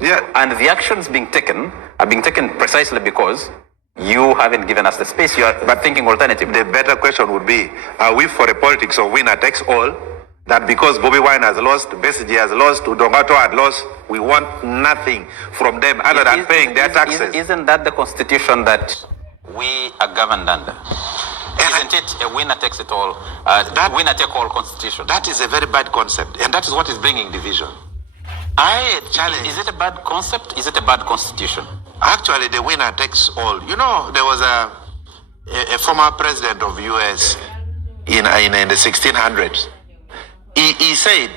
Yeah. And the actions being taken are being taken precisely because you haven't given us the space. You are thinking alternative. The better question would be, are we for a politics of winner takes all? That because Bobby Wine has lost, Besigye has lost, Odonga Otto had lost, we want nothing from them other than paying their taxes. Isn't that the constitution that we are governed under? Isn't it a winner takes it all, winner take all constitution? That is a very bad concept, and that is what is bringing division. I challenge. Is it a bad concept? Is it a bad constitution? Actually, the winner takes all. You know, there was a former president of US in the 1600s. He said,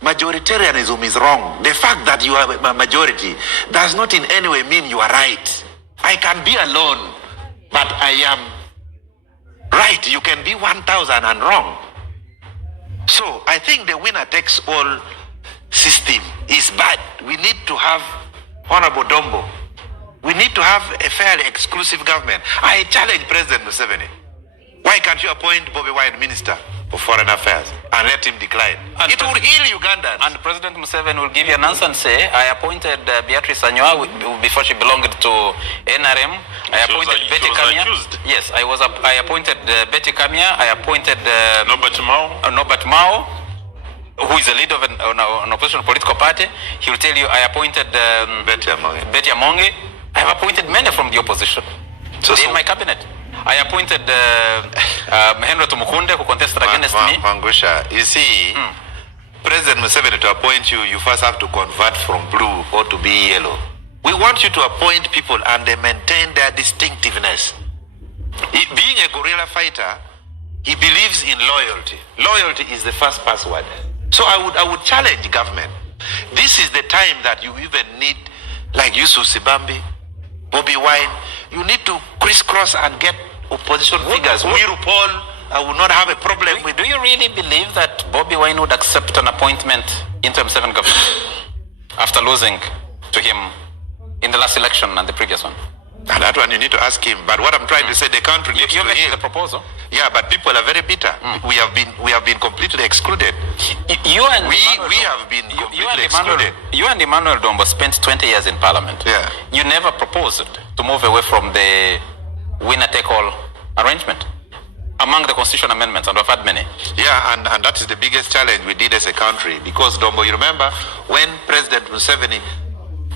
majoritarianism is wrong. The fact that you are a majority does not in any way mean you are right. I can be alone, but I am right. You can be 1,000 and wrong. So I think the winner takes all system is bad. We need to have Honorable Dombo. We need to have a fairly exclusive government. I challenge President Museveni. Why can't you appoint Bobby Wine Minister for Foreign Affairs and let him decline? And it will heal Ugandans. And President Museveni will give you an answer and say, I appointed Beatrice Anywa before she belonged to NRM. I appointed Betty Kamya. Yes, I appointed Betty Kamya. I appointed Norbert Mao, who is the leader of an opposition political party. He will tell you, I appointed Betty Amonge. I have appointed many from the opposition. In my cabinet. I appointed Henry Tumukunde, who contested against me. Mangusha, you see, President Museveni, to appoint you, you first have to convert from blue or to be yellow. We want you to appoint people and they maintain their distinctiveness. Being a guerrilla fighter, he believes in loyalty. Loyalty is the first password. So I would challenge government. This is the time that you even need, like Yusuf Sibambi, Bobby Wine, you need to crisscross and get opposition figures. Wiru Paul, I would not have a problem with. Do you really believe that Bobby Wine would accept an appointment interim 7 government after losing to him in the last election and the previous one? And that one you need to ask him. But what I'm trying to say, the country needs you to made the proposal. Yeah, but people are very bitter. We have been completely excluded. We have been completely excluded. You and Emmanuel Dombo spent 20 years in Parliament. Yeah. You never proposed to move away from the winner-take-all arrangement among the constitutional amendments, and we've had many. Yeah, and that is the biggest challenge we did as a country. Because, Dombo, you remember when President Museveni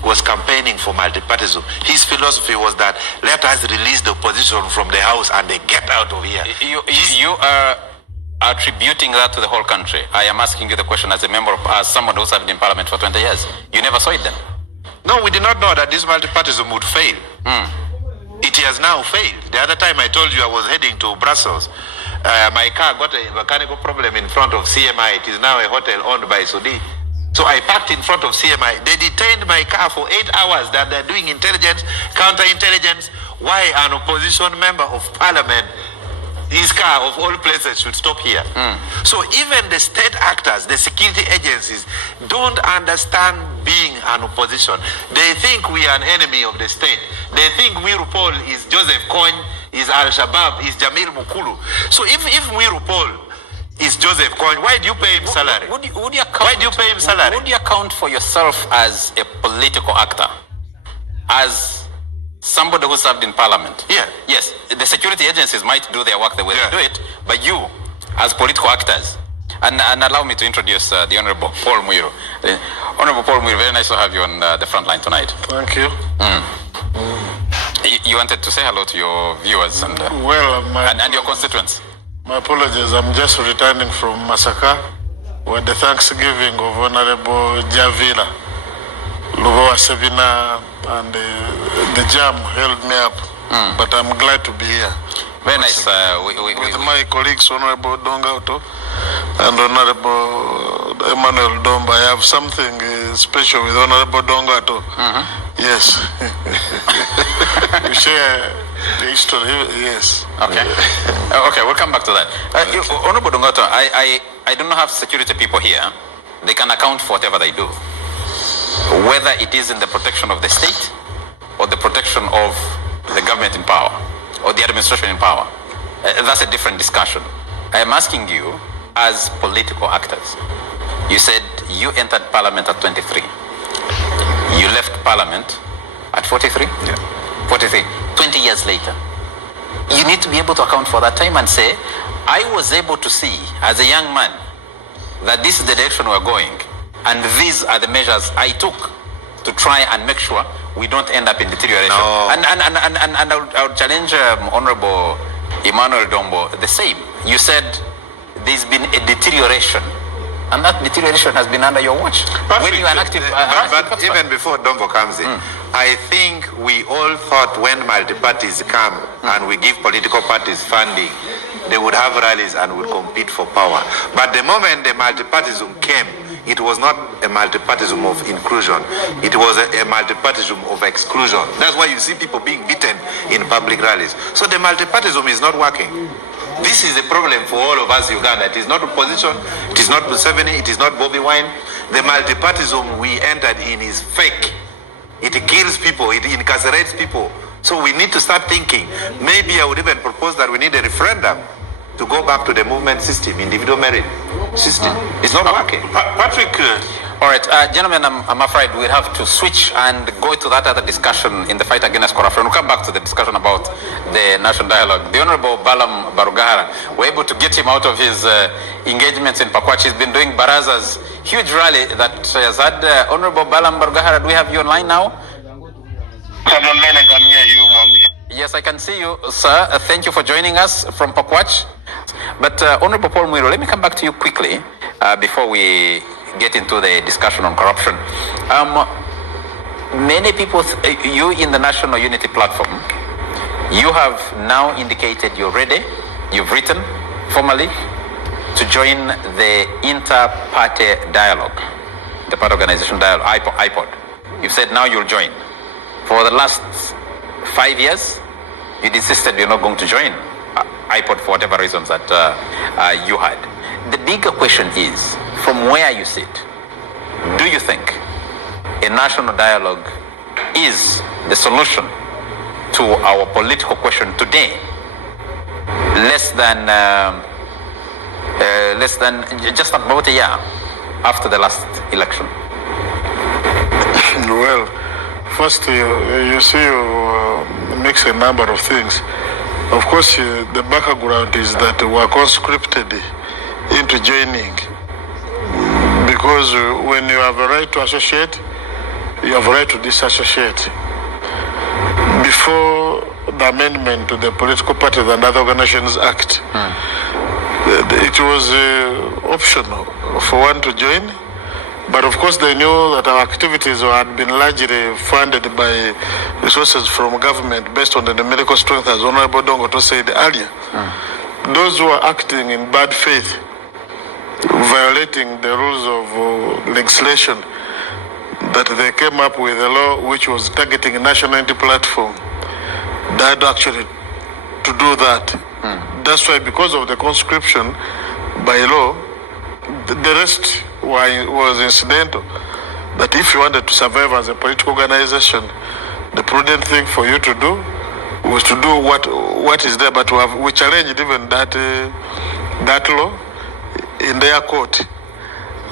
was campaigning for multipartyism, his philosophy was that let us release the opposition from the house and they get out of here. You are attributing that to the whole country. I am asking you the question as as someone who served in Parliament for 20 years. You never saw it then? No, we did not know that this multipartyism would fail. It has now failed. The other time I told you I was heading to Brussels. My car got a mechanical problem in front of CMI. It is now a hotel owned by Sudi. So I parked in front of CMI. They detained my car for 8 hours that they're doing intelligence, counterintelligence. Why an opposition member of parliament, his car of all places, should stop here? So even the state actors, the security agencies, don't understand being an opposition. They think we are an enemy of the state. They think Wiru Paul is Joseph Kony, is Al-Shabaab, is Jamil Mukulu. So if Wiru Paul is Joseph Kony, why do you pay him salary? Why do you pay him salary? Would you account for yourself as a political actor? As somebody who served in Parliament? Yeah. Yes, the security agencies might do their work the way they do it, but you, as political actors, and allow me to introduce the Honorable Paul Muiru. Honorable Paul Muiru, very nice to have you on the front line tonight. Thank you. You wanted to say hello to your viewers and your constituents. My apologies, I'm just returning from Masaka, where the Thanksgiving of Honorable Javila, Lugowa Sevina, and the jam held me up. But I'm glad to be here. Very nice. With my colleagues, Honorable Odonga Otto and Honorable Emmanuel Dombo. I have something special with Honorable Odonga Otto. Yes. We share the history, yes. Okay. Okay, we'll come back to that. Honorable Odonga Otto, I do not have security people here. They can account for whatever they do. Whether it is in the protection of the state or the protection of the government in power or the administration in power. That's a different discussion. I am asking you as political actors. You said you entered Parliament at 23. You left parliament at 43? Yeah. 43, 20 years later. You need to be able to account for that time and say, I was able to see as a young man that this is the direction we're going, and these are the measures I took to try and make sure we don't end up in deterioration. No. And I would challenge Honorable Emmanuel Dombo the same. You said there's been a deterioration, and that deterioration has been under your watch. But when you are an active, but even before Dombo comes in, I think we all thought when multi-parties come and we give political parties funding, they would have rallies and would compete for power. But the moment the multi-partyism came, it was not a multi-partyism of inclusion. It was a multi-partyism of exclusion. That's why you see people being beaten in public rallies. So the multi-partyism is not working. This is a problem for all of us, Uganda. It is not opposition. It is not Museveni. It is not Bobby Wine. The multi-partyism we entered in is fake. It kills people. It incarcerates people. So we need to start thinking. Maybe I would even propose that we need a referendum to go back to the movement system, individual merit system. It's not working. Patrick, all right, gentlemen, I'm afraid we'll have to switch and go to that other discussion in the fight against corruption. We'll come back to the discussion about the national dialogue. The Honorable Balam Barugahara, we're able to get him out of his engagements in Pakwach. He's been doing Baraza's huge rally that has had Honorable Balam Barugahara. Do we have you online now? Yes, I can see you, sir. Thank you for joining us from Pakwach. But Honorable Paul Mwiro, let me come back to you quickly before we get into the discussion on corruption. Many people, you in the National Unity Platform, you have now indicated you're ready, you've written formally to join the inter-party dialogue, the party organization dialogue, IPOD. You've said now you'll join. For the last 5 years, you insisted you're not going to join IPOD for whatever reasons that you had. The bigger question is, from where you sit, do you think a national dialogue is the solution to our political question today, less than just about a year after the last election? well, first you see you mix a number of things. Of course, the background is that we are conscripted into joining, because when you have a right to associate, you have a right to disassociate. Before the amendment to the Political Parties and Other Organizations Act, it was optional for one to join, but of course they knew that our activities had been largely funded by resources from government based on the numerical strength, as Honorable Odonga Otto said earlier. Those who are acting in bad faith, violating the rules of legislation, that they came up with a law which was targeting a national unity platform, they had actually to do that. That's why, because of the conscription by law, the rest was incidental. That if you wanted to survive as a political organization, the prudent thing for you to do was to do what is there. But we challenged even that law in their court,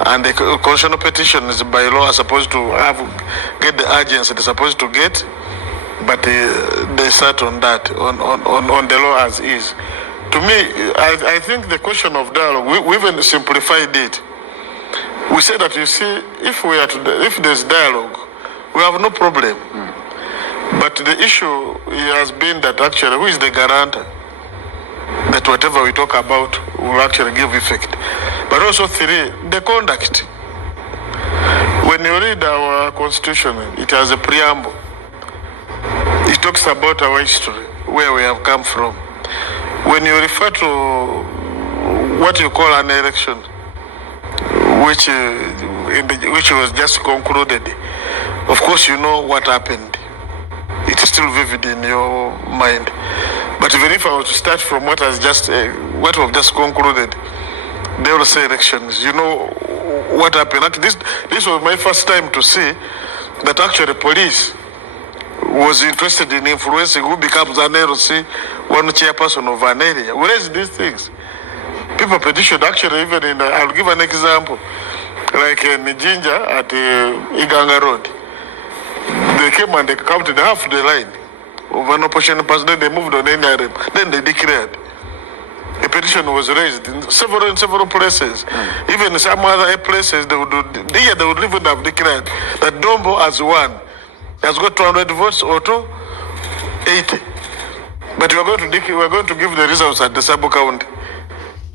and the constitutional petitions by law are supposed to get the urgency they're supposed to get, but they sat on that on the law as is. To me, I think the question of dialogue, we even simplified it. We say that, you see, if there's dialogue, we have no problem. But the issue has been that actually, who is the guarantor that whatever we talk about will actually give effect? But also, three, the conduct. When you read our constitution, it has a preamble. It talks about our history, where we have come from. When you refer to what you call an election, which was just concluded, of course you know what happened. It's still vivid in your mind. But even if I was to start from what we've just concluded, they will say elections. You know what happened. Actually, this was my first time to see that actually police was interested in influencing who becomes an LC, one chairperson of an area. We raised these things. People petitioned, actually, even I'll give an example, like in Jinja at Iganga Road. came and they counted half the line of an opposition person. Then they moved on NRM. Then they declared. A petition was raised in several places. Even in some other places, they would even have declared that Dombo has won. He has got 200 votes, Otto 80. But we are going to give the results at the Sabo County.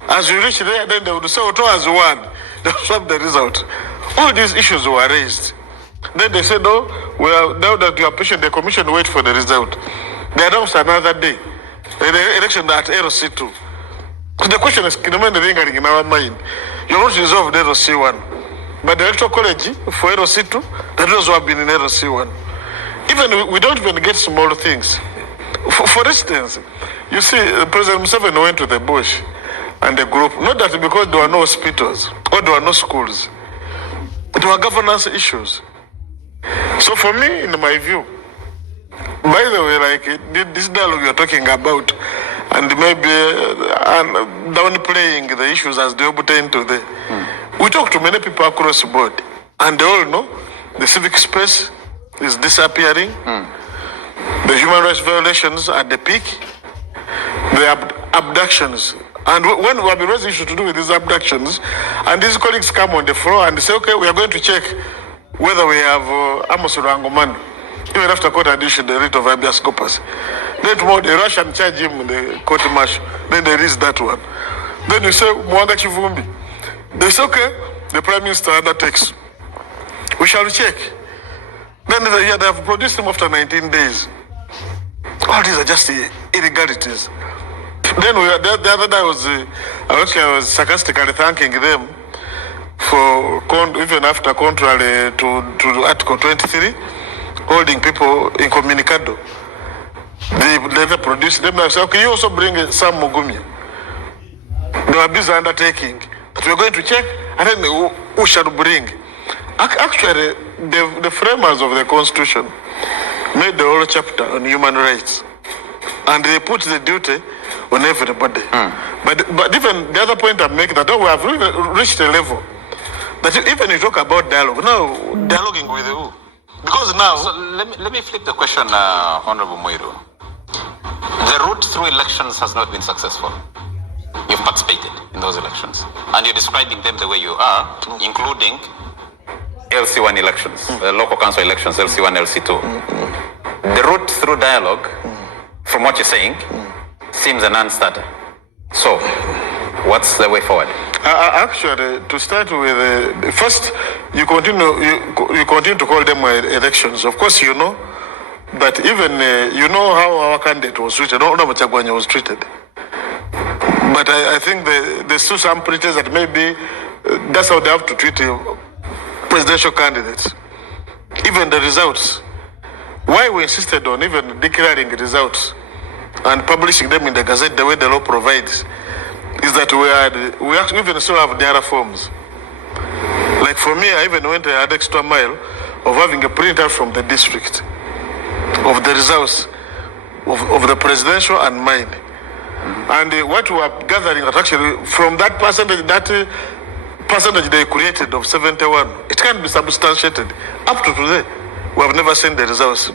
As you reach there, then they would say Otto has won. They will swap the result. All these issues were raised. Then they said, no, now that you are patient, the commission wait for the result. They announced another day, the election at LC2. So the question is lingering in our mind. You want to resolve the LC1. But the electoral college for LC2, that those who have been in LC1. Even we don't even get small things. For instance, you see, President Museveni went to the bush and the group, not that because there were no hospitals or there were no schools, but there were governance issues. So for me, in my view, by the way, like this dialogue you're talking about, and maybe downplaying the issues as they obtain today, we talk to many people across the board, and they all know the civic space is disappearing, the human rights violations at the peak, the abductions. And when we have raised issues to do with these abductions, and these colleagues come on the floor and say, okay, we are going to check whether we have Amos Rangomano, even after court had issued the writ of habeas corpus. Then tomorrow they rush and charge him in the court martial. Then they release that one. Then you say, Mwanga Chivumbi. They say, okay, the Prime Minister undertakes. We shall check. Then they have produced him after 19 days. All these are just illegalities. Then the other day I was sarcastically thanking them for even after contrary to Article 23, holding people incommunicado. They later produced them. I said, okay, you also bring Sam Mugumya. They were busy undertaking that we're going to check, and then who shall bring. Actually, the framers of the Constitution made the whole chapter on human rights, and they put the duty on everybody. But even the other point I'm making, that we have really reached a level that even you talk about dialogue, now dialoguing with who? Because now... So let me flip the question, Honorable Muiru. The route through elections has not been successful. You've participated in those elections, and you're describing them the way you are, including LC1 elections, local council elections, LC1, LC2. The route through dialogue, from what you're saying, seems a non-starter. So, what's the way forward? Actually, to start with, first, you continue to call them elections. Of course, you know that even, you know how our candidate was treated, no Machagwanya was treated. But I think there's still some pretense that maybe that's how they have to treat presidential candidates. Even the results. Why we insisted on even declaring the results and publishing them in the Gazette the way the law provides is that we actually even still have the other forms. Like for me, I even went an extra mile of having a printout from the district of the results of the presidential and mine. And what we are gathering that actually from that percentage they created of 71, it can't be substantiated. Up to today, we have never seen the results.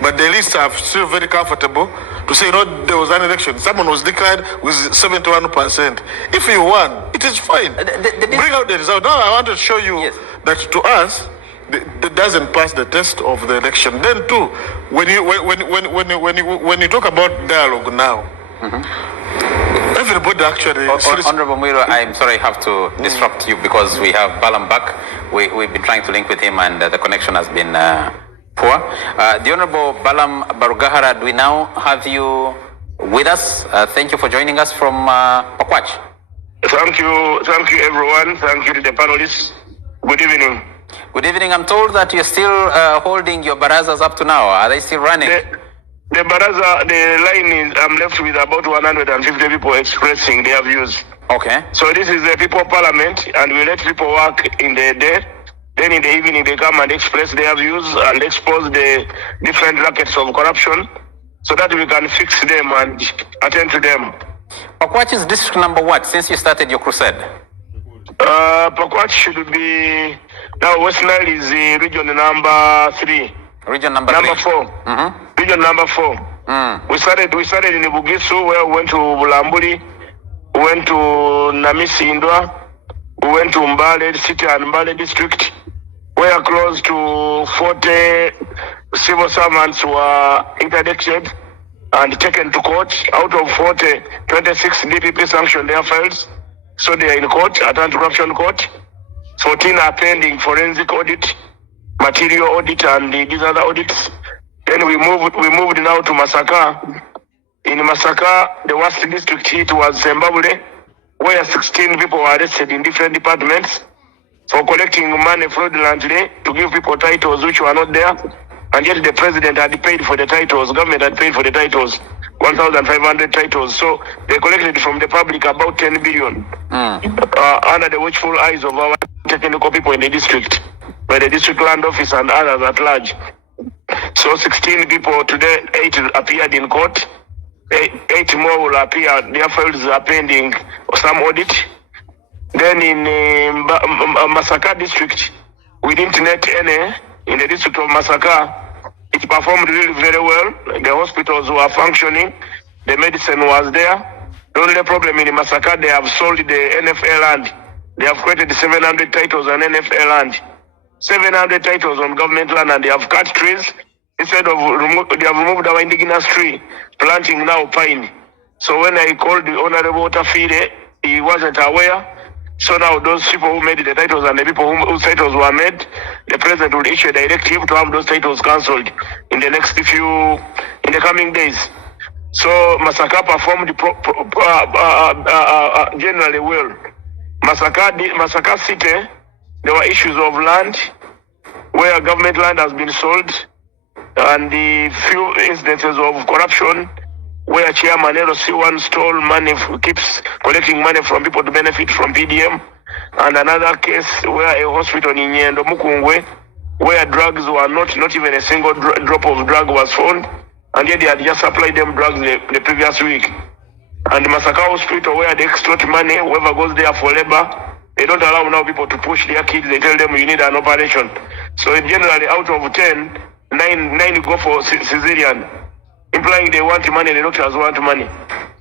But the lists are still very comfortable to say, there was an election. Someone was declared with 71%. If you won, it is fine. Bring out the result. Now I want to show you that to us, it doesn't pass the test of the election. Then too, when you talk about dialogue now, everybody actually... Honorable Muiru, I'm sorry I have to disrupt you because we have Balam back. We've been trying to link with him and the connection has been poor. The Honorable Balam Barugahara, do we now have you with us? Thank you for joining us from Pakwach. Thank you everyone. Thank you to the panelists. Good evening. Good evening. I'm told that you're still holding your barazas up to now. Are they still running? The baraza, the line is, I'm left with about 150 people expressing their views. Okay. So this is the people parliament, and we let people work in the day. Then in the evening, they come and express their views and expose the different rackets of corruption so that we can fix them and attend to them. Pakwach is district number what, since you started your crusade? Pakwach should be, now West Nile is region number 3. Region number 4. Region number 4. We started in Bugisu, where we went to Bulambuli, we went to Namisindwa, we went to Mbale City and Mbale District, where close to 40 civil servants were interdicted and taken to court. Out of 40, 26 DPP sanctioned their files, so they are in court, at anti-corruption court. 14 are pending forensic audit, material audit, and these other audits. Then we moved now to Masaka. In Masaka, the worst district hit was Zimbabwe, where 16 people were arrested in different departments for collecting money fraudulently to give people titles which were not there. And yet the president had paid for the titles, government had paid for the titles, 1,500 titles. So they collected from the public about 10 billion under the watchful eyes of our technical people in the district, by the district land office and others at large. So 16 people today, 8 appeared in court. 8 more will appear. Their files are pending some audit. Then in Masaka district, we didn't net any. In the district of Masaka, it performed really very well. The hospitals were functioning. The medicine was there. The only problem in Masaka, they have sold the NFL land. They have created 700 titles on NFL land. 700 titles on government land, and they have cut trees. Instead of they have removed our indigenous tree, planting now pine. So when I called the Honorable Tafire, he wasn't aware. So now those people who made the titles and the people whose titles were made, the president will issue a directive to have those titles cancelled in the coming days. So Masaka performed generally well. Masaka City, there were issues of land where government land has been sold, and the few instances of corruption where Chairman LC1 stole money, keeps collecting money from people to benefit from PDM, and another case where a hospital in Nyendo Mukungwe, where drugs were not even a single drop of drug was found, and yet they had just supplied them drugs the previous week. And Masaka Hospital, where they extort money, whoever goes there for labor, they don't allow now people to push their kids. They tell them you need an operation. So generally, out of 10, 9 go for cesarean, implying they want money, the doctors want money.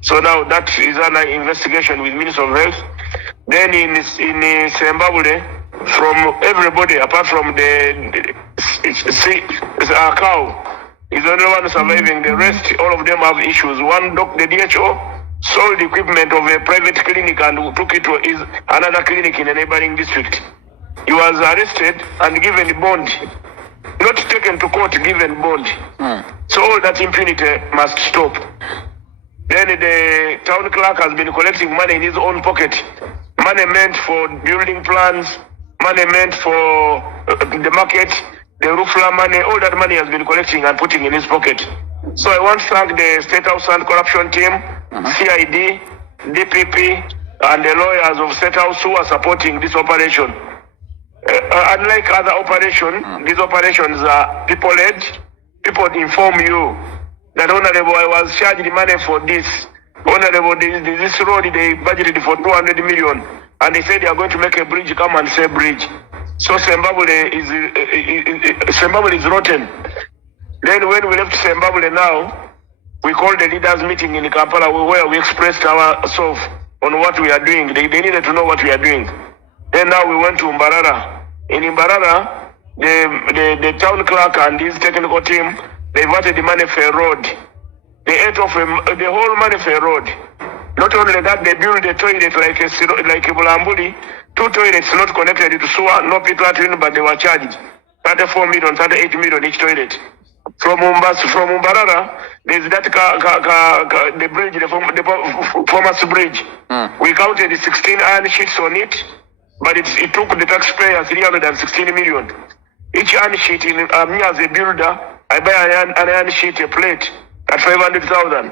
So now that is under investigation with Minister of Health. Then in Zimbabwe, from everybody apart from the cow is the only one surviving. The rest, all of them have issues. One the DHO sold the equipment of a private clinic and took it to another clinic in a neighboring district. He was arrested and given bond, not taken to court, given bond. So all that impunity must stop. Then the town clerk has been collecting money in his own pocket. Money meant for building plans, money meant for the market, the roofler money, all that money has been collecting and putting in his pocket. So I want to thank the State House Anti-Corruption team, CID, DPP, and the lawyers of State House who are supporting this operation. Unlike other operations, these operations are people-led. People inform you that, Honorable, I was charged money for this. Honorable, this road, they budgeted for 200 million. And they said they are going to make a bridge, come and say bridge. So Zimbabwe is rotten. Then when we left Zimbabwe now, we called the leaders meeting in Kampala where we expressed ourselves on what we are doing. They needed to know what we are doing. Then now we went to Mbarara. In Mbarara, the town clerk and his technical team, they wanted the money for a road. They ate off the whole money for a road. Not only that, they built a toilet like a Bulambuli, 2 toilets not connected to sewer, no pit latrine, but they were charged 34 million, 38 million each toilet. From Mbarara, there's that the bridge, the Thomas Bridge. We counted 16 iron sheets on it, but it took the taxpayer 316 million. Each iron sheet, me as a builder, I buy an iron sheet, a plate, at 500,000.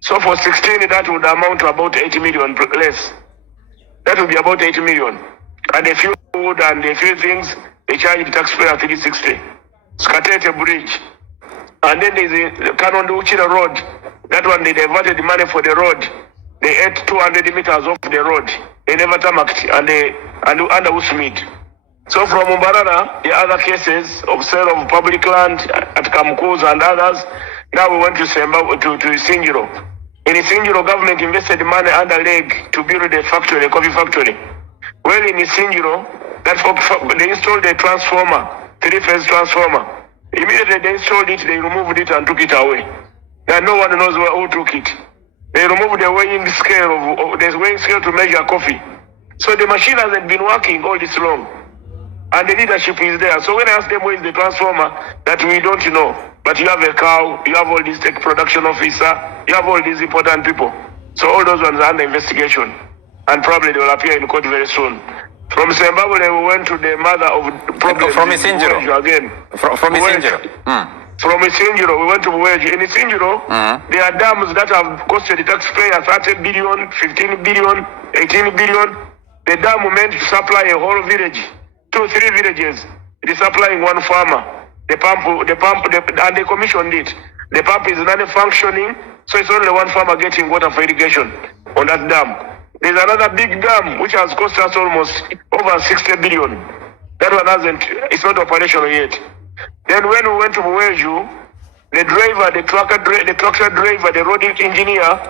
So for 16, that would amount to about 80 million less. That would be about 80 million. And a few food and a few things, they charge the taxpayer 360. Skatete Bridge. And then there's a Kanondo Uchira Road. That one, they diverted the money for the road. They ate 200 meters off the road. They never tarmacked, and under Usmid. So from Mbarara, the other cases of sale of public land at Kamukuza and others, now we went to Sinjiro. In Sinjiro, government invested money under leg to build a factory, a coffee factory. Well, in Sinjiro, they installed a transformer, 3-phase transformer. Immediately they installed it, they removed it and took it away. Now no one knows who took it. They removed the weighing scale to measure coffee. So the machine hasn't been working all this long. And the leadership is there. So when I ask them where is the transformer, that we don't know. But you have a cow, you have all these tech production officer, you have all these important people. So all those ones are under investigation. And probably they will appear in court very soon. From Zimbabwe, we went to the mother of problems. From Isinjiro again. From Isinjiro. From Isinjiro, we went to Buweju. In Isinjiro, there are dams that have costed the taxpayer 30 billion, 15 billion, 18 billion. The dam meant to supply a whole village, 2-3 villages. It is supplying one farmer. The pump, and they commissioned it. The pump is not functioning, so it's only one farmer getting water for irrigation on that dam. There's another big dam which has cost us almost over 60 billion. That one it's not operational yet. Then when we went to Buweju, the driver, the tractor driver, the road engineer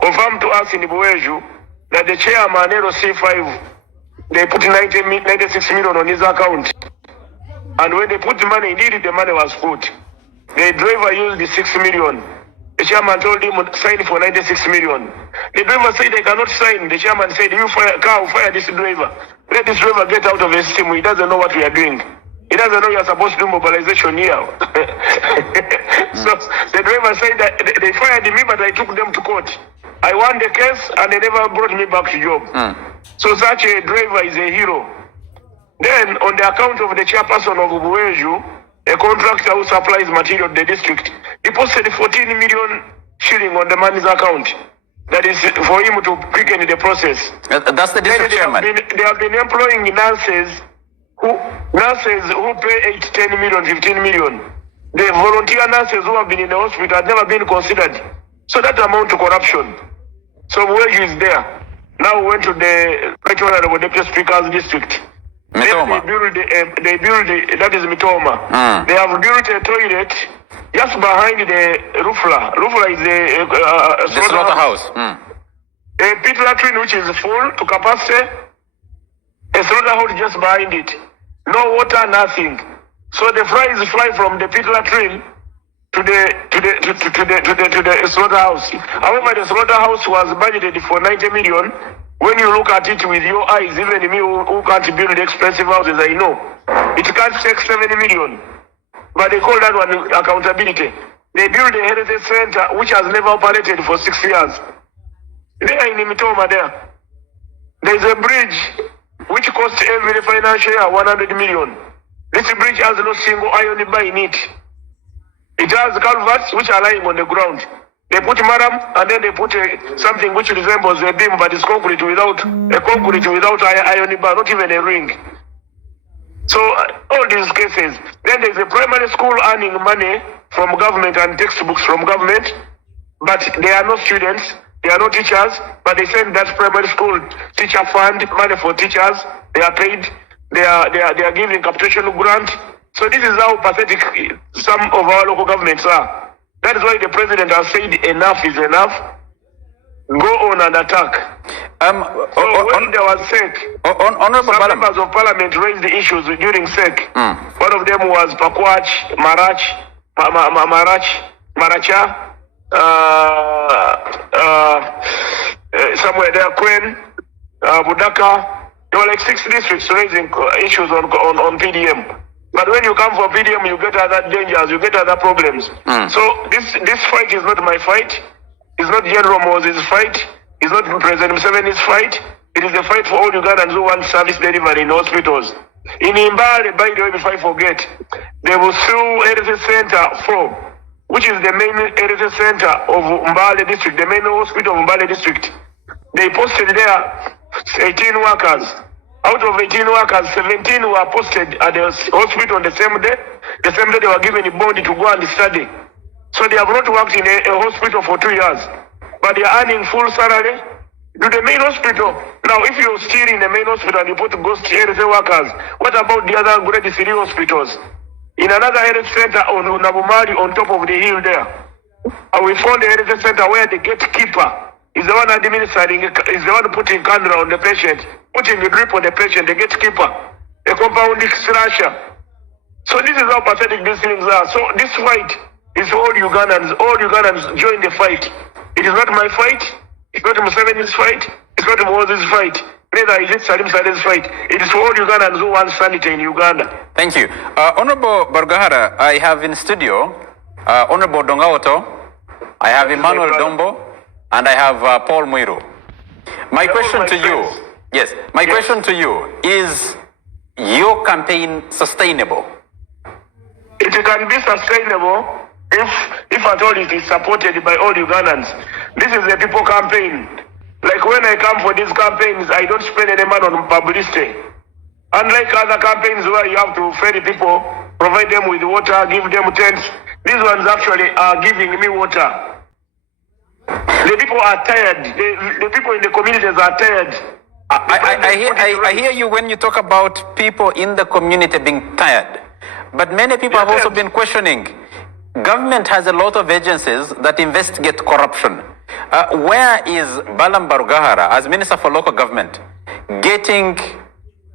confirmed to us in Buweju that the chairman, LC5, they put 96 million on his account. And when they put the money, indeed the money was put. The driver used the 6 million. The chairman told him to sign for 96 million. The driver said they cannot sign. The chairman said, you fire this driver. Let this driver get out of the system. He doesn't know what we are doing. He doesn't know you are supposed to do mobilization here. So the driver said that they fired me, but I took them to court. I won the case and they never brought me back to job. So such a driver is a hero. Then on the account of the chairperson of Buweju, a contractor who supplies material to the district, he posted 14 million shilling on the man's account. That is for him to quicken the process. That's the district chairman. They have been employing nurses who pay 8, 10 million, 15 million. The volunteer nurses who have been in the hospital have never been considered. So that amount to corruption. So Buweju is there. Now we went to the Right Honorable Deputy Speaker's district. Mitoma. They build that is Mitoma. They have built a toilet just behind the Rufla. Rufla is the slaughterhouse. A pit latrine which is full to capacity. A slaughterhouse just behind it. No water, nothing. So the flies fly from the pit latrine to the slaughterhouse. However, the slaughterhouse was budgeted for 90 million. When you look at it with your eyes, even me who can't build expensive houses, I know. It can't take 70 million. But they call that one accountability. They build a heritage center which has never operated for 6 years. There in Mitoma there. There's a bridge which costs every financial year 100 million. This bridge has no single iron bar in it. It has culverts which are lying on the ground. They put maram and then they put something which resembles a beam, but it's concrete without iron bar, not even a ring. So all these cases. Then there's a primary school earning money from government and textbooks from government, but they are not students, they are not teachers, but they send that primary school teacher fund money for teachers. They are paid. They are giving capitation grant. So this is how pathetic some of our local governments are. That is why the president has said enough is enough. Go on and attack. When there was SEC, some members of parliament raised the issues during SEC. One of them was Pakwach, Maracha, somewhere there, Queen, Budaka. There were like 6 districts raising issues on PDM. But when you come for PDM, you get other dangers, you get other problems. So this fight is not my fight. It's not General Moses' fight. It's not President Museveni's fight. It is a fight for all Ugandans who want service delivery in hospitals. In Mbale, by the way, before I forget, they will sue Heritage Center 4, which is the main Heritage Center of Mbale district, the main hospital of Mbale district. They posted there 18 workers. Out of 18 workers, 17 were posted at the hospital on the same day. The same day they were given a bond to go and study. So they have not worked in a hospital for 2 years. But they are earning full salary. to the main hospital. Now, if you're still in the main hospital and you put ghost RSA workers, what about the other grade 3 hospitals? In another health center on Nabumari on top of the hill there, we found the health center where the gatekeeper is the one administering, is the one putting candle on the patient, putting the drip on the patient, the gatekeeper, the compounding slasher. So this is how pathetic these things are. So this fight is for all Ugandans. All Ugandans join the fight. It is not my fight. It's not Museveni's fight. It's not Moses' fight. Neither is it Salim Saleh's fight. It is for all Ugandans who want sanity in Uganda. Thank you. Honorable Barugahara, I have in studio Honorable Odonga Otto, I have Emmanuel Dombo, and I have Paul Muiru. My question to you, yes, my question to you is your campaign sustainable? It can be sustainable if at all it is supported by all Ugandans. This is a people campaign. Like when I come for these campaigns, I don't spend any money on publicity. Unlike other campaigns where you have to ferry people, provide them with water, give them tents, these ones actually are giving me water. The people are tired. The people in the communities are tired. I hear you when you talk about people in the community being tired. But many people have also been questioning. Government has a lot of agencies that investigate corruption. Where is Balam Barugahara, as Minister for Local Government, getting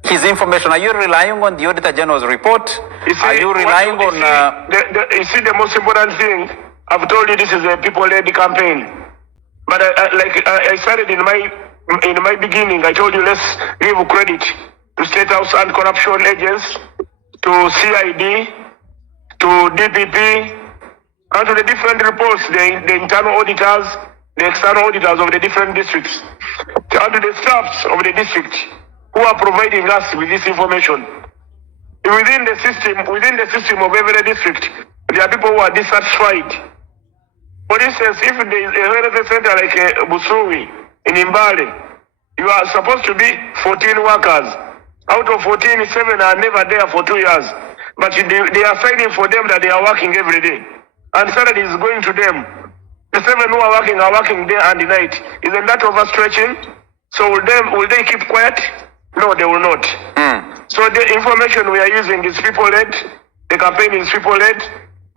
his information? Are you relying on the Auditor General's report? Are you relying on... You see, the most important thing, I've told you this is a people-led campaign. But I started in my beginning, I told you let's give credit to State House Anti-Corruption agents, to CID, to DPP, and to the different reports, the internal auditors, the external auditors of the different districts, and to the staffs of the district who are providing us with this information. Within the system of every district, there are people who are dissatisfied. For instance, if there is a health center like Busui in Imbale, you are supposed to be 14 workers. Out of 14, 7 are never there for 2 years. But they are signing for them that they are working every day. And salary is going to them. The 7 who are working day and night. Isn't that overstretching? So will they keep quiet? No, they will not. So the information we are using is people-led. The campaign is people-led.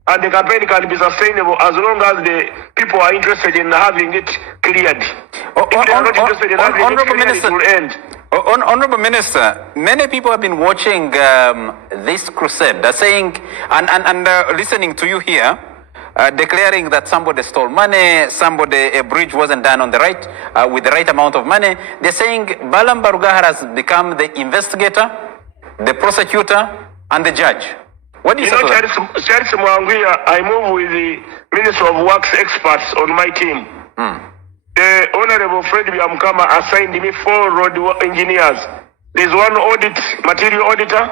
And the campaign can be sustainable as long as the people are interested in having it cleared. If they are not interested in having it cleared, it will end. Honorable Minister, many people have been watching this crusade, saying and listening to you here, declaring that somebody stole money, a bridge wasn't done on the right, with the right amount of money. They're saying Balam Barugahara has become the investigator, the prosecutor, and the judge. What do you say to that? Charles Mwanguya, I move with the Minister of Works experts on my team. The Honorable Fred Byamukama assigned me 4 road engineers. There's one material auditor,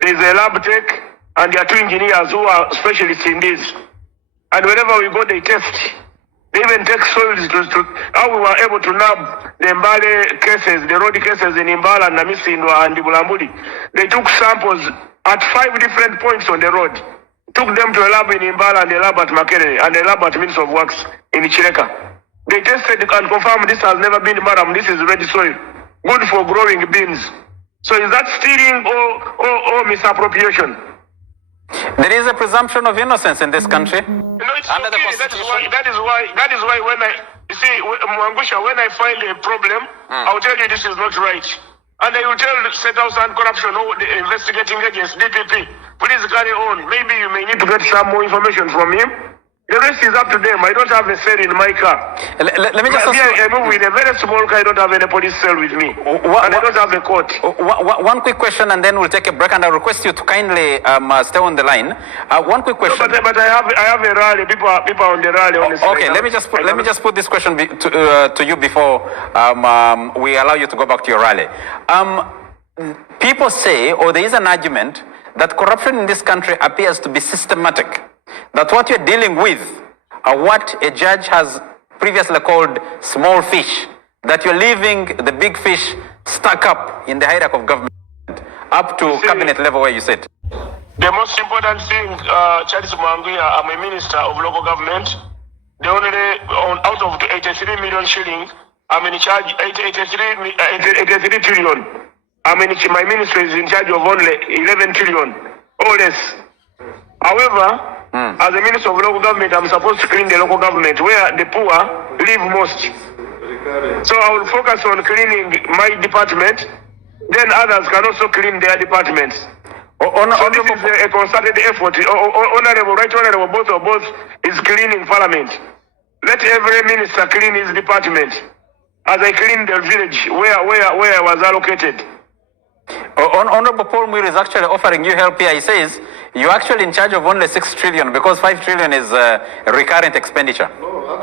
there's a lab tech, and there are 2 engineers who are specialists in this. And whenever we go, they test. They even take soils to how we were able to nab the Mbale cases, the road cases in Imbala, Namisindwa, and Bulambuli. They took samples at 5 different points on the road. Took them to a lab in Imbala and a lab at Makerere and a lab at Minister of Works in Chireka. They tested and confirmed this has never been maram, this is red soil. Good for growing beans. So is that stealing or misappropriation? There is a presumption of innocence in this country. No, it's under okay. The Constitution. That is why when Mwangusha, when I find a problem, I'll tell you this is not right. And I will tell State House Anti-Corruption, the investigating agents, DPP, please carry on. Maybe you may need to get some more information from him. The rest is up to them. I don't have a cell in my car. Let me just I move with a very small car. I don't have any police cell with me. And I don't have a court. One quick question, and then we'll take a break. And I request you to kindly stay on the line. One quick question. No, but I have a rally. People on the rally. Okay, let me just put this question to you before we allow you to go back to your rally. People say, or there is an argument that corruption in this country appears to be systematic. That what you're dealing with are what a judge has previously called small fish. That you're leaving the big fish stuck up in the hierarchy of government up to cabinet level where you sit. The most important thing, Charles Mwanguya, I'm a minister of local government. The only out of 83 million shillings, I'm in charge 83 trillion. My ministry is in charge of only 11 trillion or less. However, as a minister of local government, I'm supposed to clean the local government where the poor live most. So I will focus on cleaning my department, then others can also clean their departments. So this is a concerted effort. Honorable, Right Honorable, both is cleaning parliament. Let every minister clean his department as I clean the village where I was allocated. Honorable Paul Muir is actually offering you help here. He says you're actually in charge of only 6 trillion because 5 trillion is recurrent expenditure.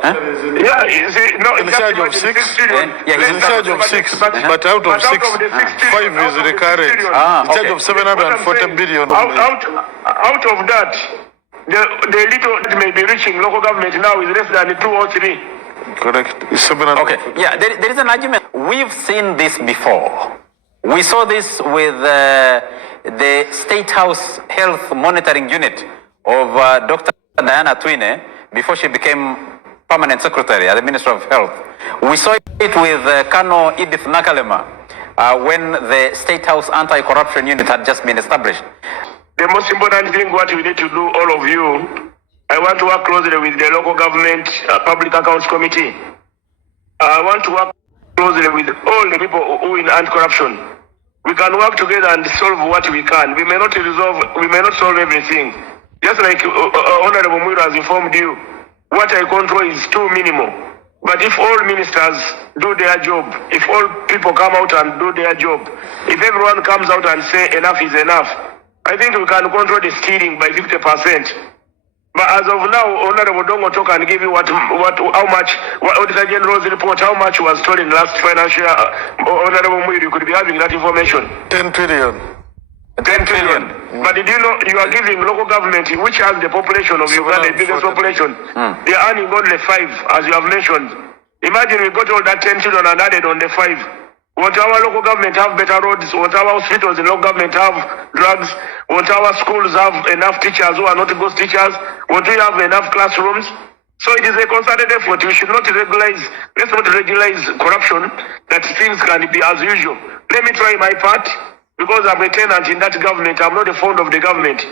Yeah, you see, no, In charge of 6 trillion. Yeah, He's in charge of 6, but out of 6, 5 is recurrent. In charge of 740 billion. Out of that, the little that may be reaching local government now is less than 2 or 3. Correct. It's 700. Okay, yeah, there is an argument. We've seen this before. We saw this with the State House Health Monitoring Unit of Dr. Diana Twine before she became permanent secretary at the Ministry of Health. We saw it with Colonel Edith Nakalema when the State House Anti-Corruption Unit had just been established. The most important thing what we need to do, all of you, I want to work closely with the local government public accounts committee. I want to work closely with all the people who in anti-corruption. We can work together and solve what we can. We may not solve everything. Just like Honorable Muir has informed you, what I control is too minimal. But if all ministers do their job, if all people come out and do their job, if everyone comes out and say enough is enough, I think we can control the stealing by 50%. But as of now, Honorable Odonga Otto can give you how much, Auditor General's report, how much was stolen last financial year. Honorable Muir, you could be having that information. 10 trillion. 10 trillion. But did you know you are giving local government, which has the population of Uganda, the biggest population, they are earning only 5, as you have mentioned. Imagine we got all that 10 trillion and added on the 5. Won't our local government have better roads? Won't our hospitals in local government have drugs? Won't our schools have enough teachers who are not ghost teachers? Won't we have enough classrooms? So it is a concerted effort. We should not let's not regularize corruption, that things can be as usual. Let me try my part, because I'm a tenant in that government. I'm not a fond of the government.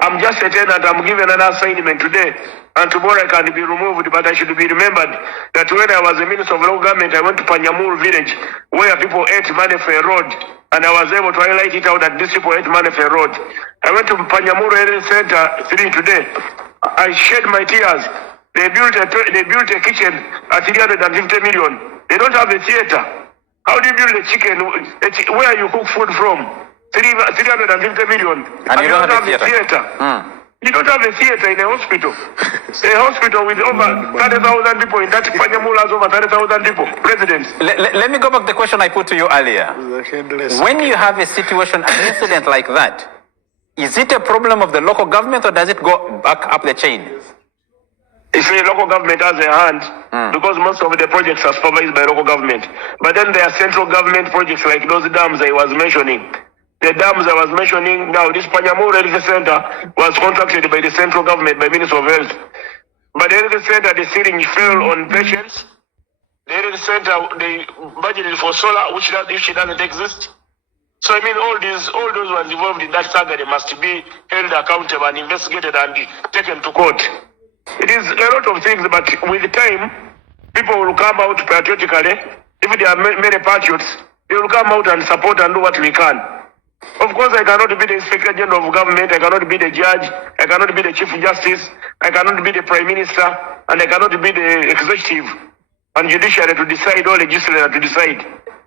I'm just a tenant. I'm given an assignment today, and tomorrow I can be removed, but I should be remembered that when I was a minister of local government, I went to Panyamur village where people ate money for a road, and I was able to highlight it out that these people ate money for a road. I went to Panyamur Area Center 3 today. I shed my tears. They built a kitchen at 350 million. They don't have a theater. How do you build a chicken where you cook food from? 350 million. And you don't have a theater. You don't have a theater in a hospital. A hospital with over 30,000 people. In that Panyamur has over 30,000 people. Presidents. Let me go back to the question I put to you earlier. When you have a situation, an incident like that, is it a problem of the local government or does it go back up the chain? You see, local government has a hand because most of the projects are supervised by local government. But then there are central government projects like those dams I was mentioning. The dams I was mentioning now, this Panyamur Health Center was contracted by the central government, by Minister of Health. But the health center, the ceiling fell on patients. The health center, they budgeted for solar, which doesn't exist. So I mean, all those ones involved in that saga, they must be held accountable and investigated and taken to court. It is a lot of things, but with time, people will come out patriotically. If there are many patriots, they will come out and support and do what we can. Of course, I cannot be the Inspector General of Government, I cannot be the judge, I cannot be the Chief Justice, I cannot be the Prime Minister, and I cannot be the Executive and Judiciary to decide, or Legislature to decide.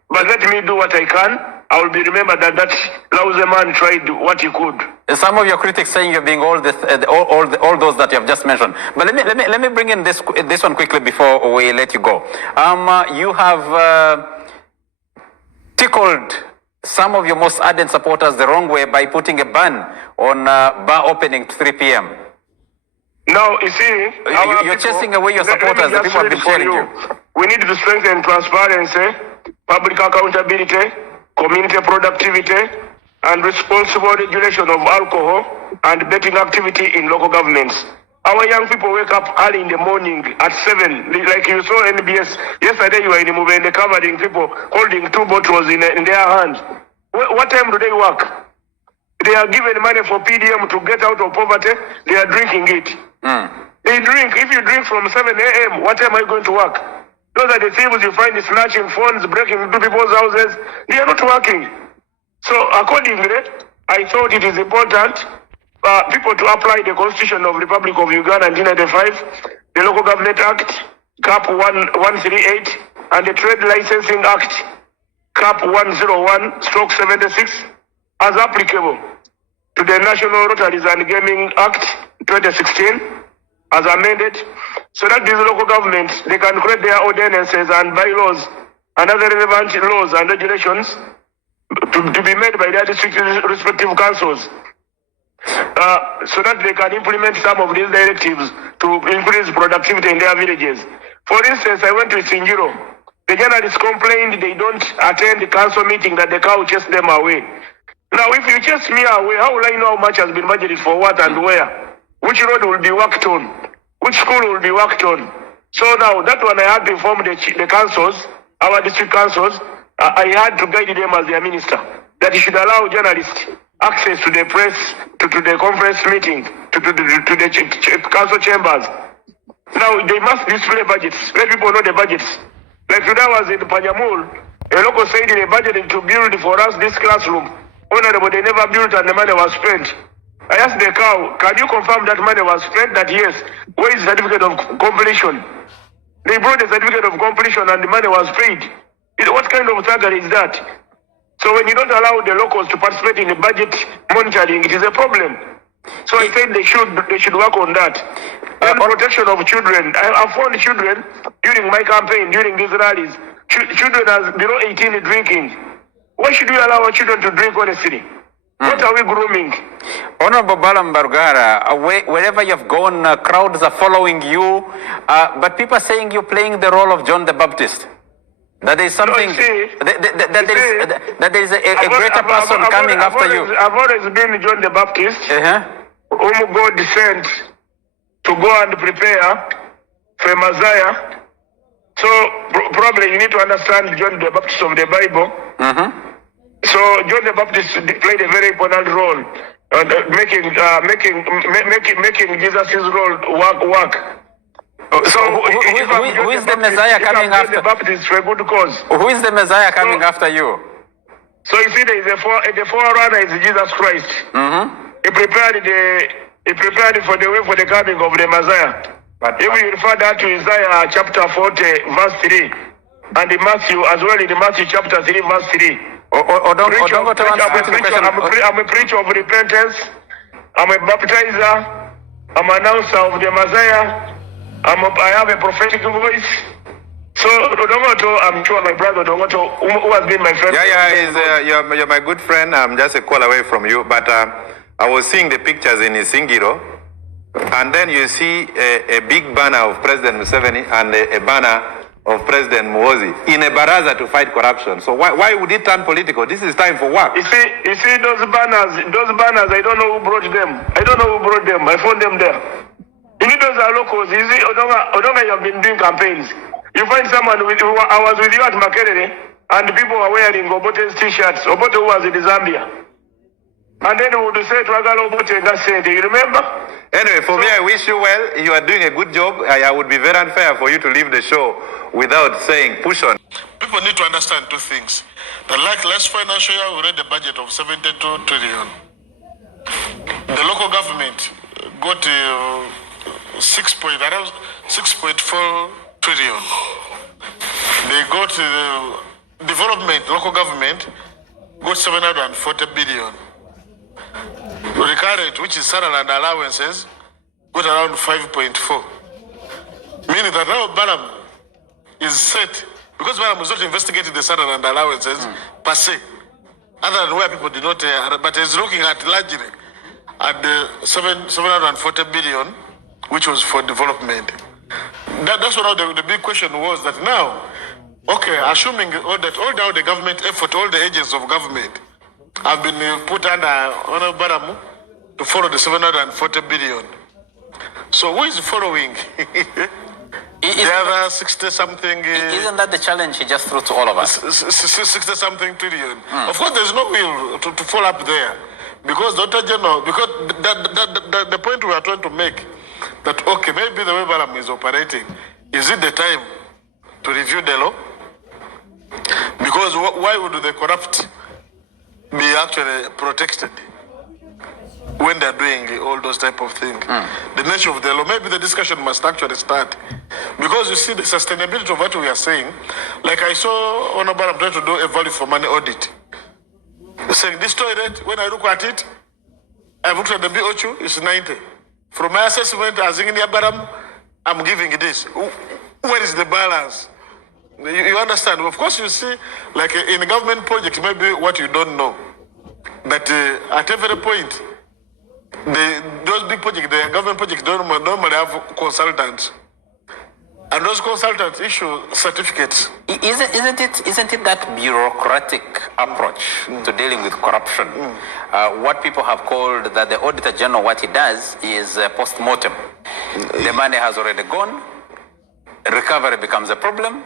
But let me do what I can. I will be remembered that lousy man tried what he could. Some of your critics saying you're being all those that you have just mentioned. But let me bring in this one quickly before we let you go. You have tickled some of your most ardent supporters the wrong way by putting a ban on bar opening to 3 p.m. Now, you see, you're chasing away your supporters. The people have been telling you. We need to strengthen transparency, public accountability, community productivity, and responsible regulation of alcohol and betting activity in local governments. Our young people wake up early in the morning at 7. Like you saw NBS yesterday, you were in Mubende covering people holding 2 bottles in their hands. What time do they work? They are given money for PDM to get out of poverty. They are drinking it. They drink. If you drink from 7 a.m., what time are you going to work? Those are the thieves you find snatching phones, breaking into people's houses. They are not working. So accordingly, I thought it is important people to apply the Constitution of the Republic of Uganda 1995, the Local Government Act, CAP 138, and the Trade Licensing Act, CAP 101/76, as applicable to the National Lotteries and Gaming Act 2016, as amended, so that these local governments, they can create their ordinances and bylaws and other relevant laws and regulations to be made by their district respective councils, so that they can implement some of these directives to increase productivity in their villages. For instance, I went to Sinjiro. The journalists complained they don't attend the council meeting, that the cow chased them away. Now, if you chase me away, how will I know how much has been budgeted for what and where? Which road will be worked on? Which school will be worked on? So now, that one I had to inform the councils, our district councils. I had to guide them as their minister, that he should allow journalists access to the press, to the conference meeting, to the council chambers. Now, they must display budgets. Let people know the budgets. Like today I was in Panyamul, a local said they budgeted to build for us this classroom. Honorable, they never built and the money was spent. I asked the cow, can you confirm that money was spent? That yes. Where is the certificate of completion? They brought the certificate of completion and the money was paid. What kind of thuggery is that? So when you don't allow the locals to participate in the budget monitoring, it is a problem. So I said they should work on that. And protection of children. I found children during my campaign, during these rallies. Children are below 18 drinking. Why should we allow our children to drink honestly? What are we grooming? Honorable Balam Bargara, wherever you've gone, crowds are following you, but people are saying you're playing the role of John the Baptist. That there is something, that there is a greater person coming after you. I've always been John the Baptist, whom God sent to go and prepare for Messiah. So probably you need to understand John the Baptist of the Bible. So John the Baptist played a very important role, making Jesus' role work. So who is the Messiah coming after? The Baptist for a good cause. Who is the Messiah coming after you? So you see, there is the forerunner is Jesus Christ. He prepared for the way for the coming of the Messiah. But if you refer that to Isaiah chapter 40, verse 3, and in Matthew as well, in Matthew chapter 3, verse 3. I'm a preacher of repentance. I'm a baptizer. I'm an announcer of the Messiah. I have a prophetic voice. So Odonga Otto, I'm sure my brother Odonga Otto, who has been my friend. You're my good friend. I'm just a call away from you. But I was seeing the pictures in Isingiro, and then you see a big banner of President Museveni and a banner of President Muhoozi in a baraza to fight corruption. So why would it turn political? This is time for work. You see those banners, I don't know who brought them. I found them there. You need those are locals. You see, Odonga, you have been doing campaigns. You find someone I was with you at Makerere, and the people were wearing Obote's t-shirts. Obote who was in Zambia. And then we would say to Agalo Obote, and that's it. You remember? Anyway, for me, I wish you well. You are doing a good job. I would be very unfair for you to leave the show without saying push on. People need to understand two things. The last financial year, we read the budget of 72 trillion. The local government got 6.4 trillion. They got development, local government got 740 billion. Recurrent, which is salary and allowances, got around 5.4. Meaning that now Balam is set, because Balam was not investigating the salary and allowances per se, other than where people did not, but is looking at largely at the 740 billion, which was for development. That's what the big question was, that now, okay, assuming all now the government effort, all the agents of government have been put under Baramu to follow the 740 billion. So who is following? The other 60-something... Isn't that the challenge he just threw to all of us? 60-something trillion. Of course, there's no will to fall up there. Because Dr. General, because the point we are trying to make, that, okay, maybe the way Balam is operating, is it the time to review the law? Because why would the corrupt be actually protected when they're doing all those type of things? The nature of the law, maybe the discussion must actually start. Because you see the sustainability of what we are saying, like I saw Honorable Balam trying to do a value for money audit. Saying this toilet, when I look at it, I've looked at the BOQ, it's 90. From my assessment as in Baram, I'm giving this. Where is the balance? You understand? Of course, you see, like in a government project, maybe what you don't know, that at every point, those big projects, the government projects normally have consultants. And those consultants issue certificates. Isn't it that bureaucratic approach to dealing with corruption? What people have called that the Auditor General, what he does is post-mortem. The money has already gone. Recovery becomes a problem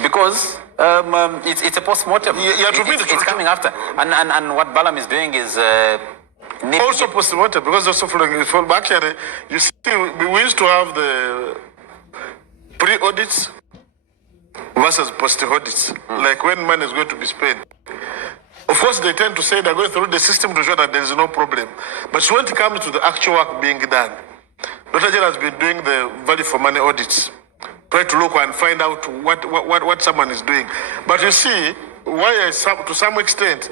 because it's a post-mortem. It's coming after. And what Balam is doing is... also post-mortem, because also following back here, you see, we used to have the pre-audits versus post-audits, like when money is going to be spent. Of course, they tend to say they're going through the system to show that there is no problem. But when it comes to the actual work being done, Dr. General has been doing the value for money audits, try to look and find out what someone is doing. But you see, why to some extent,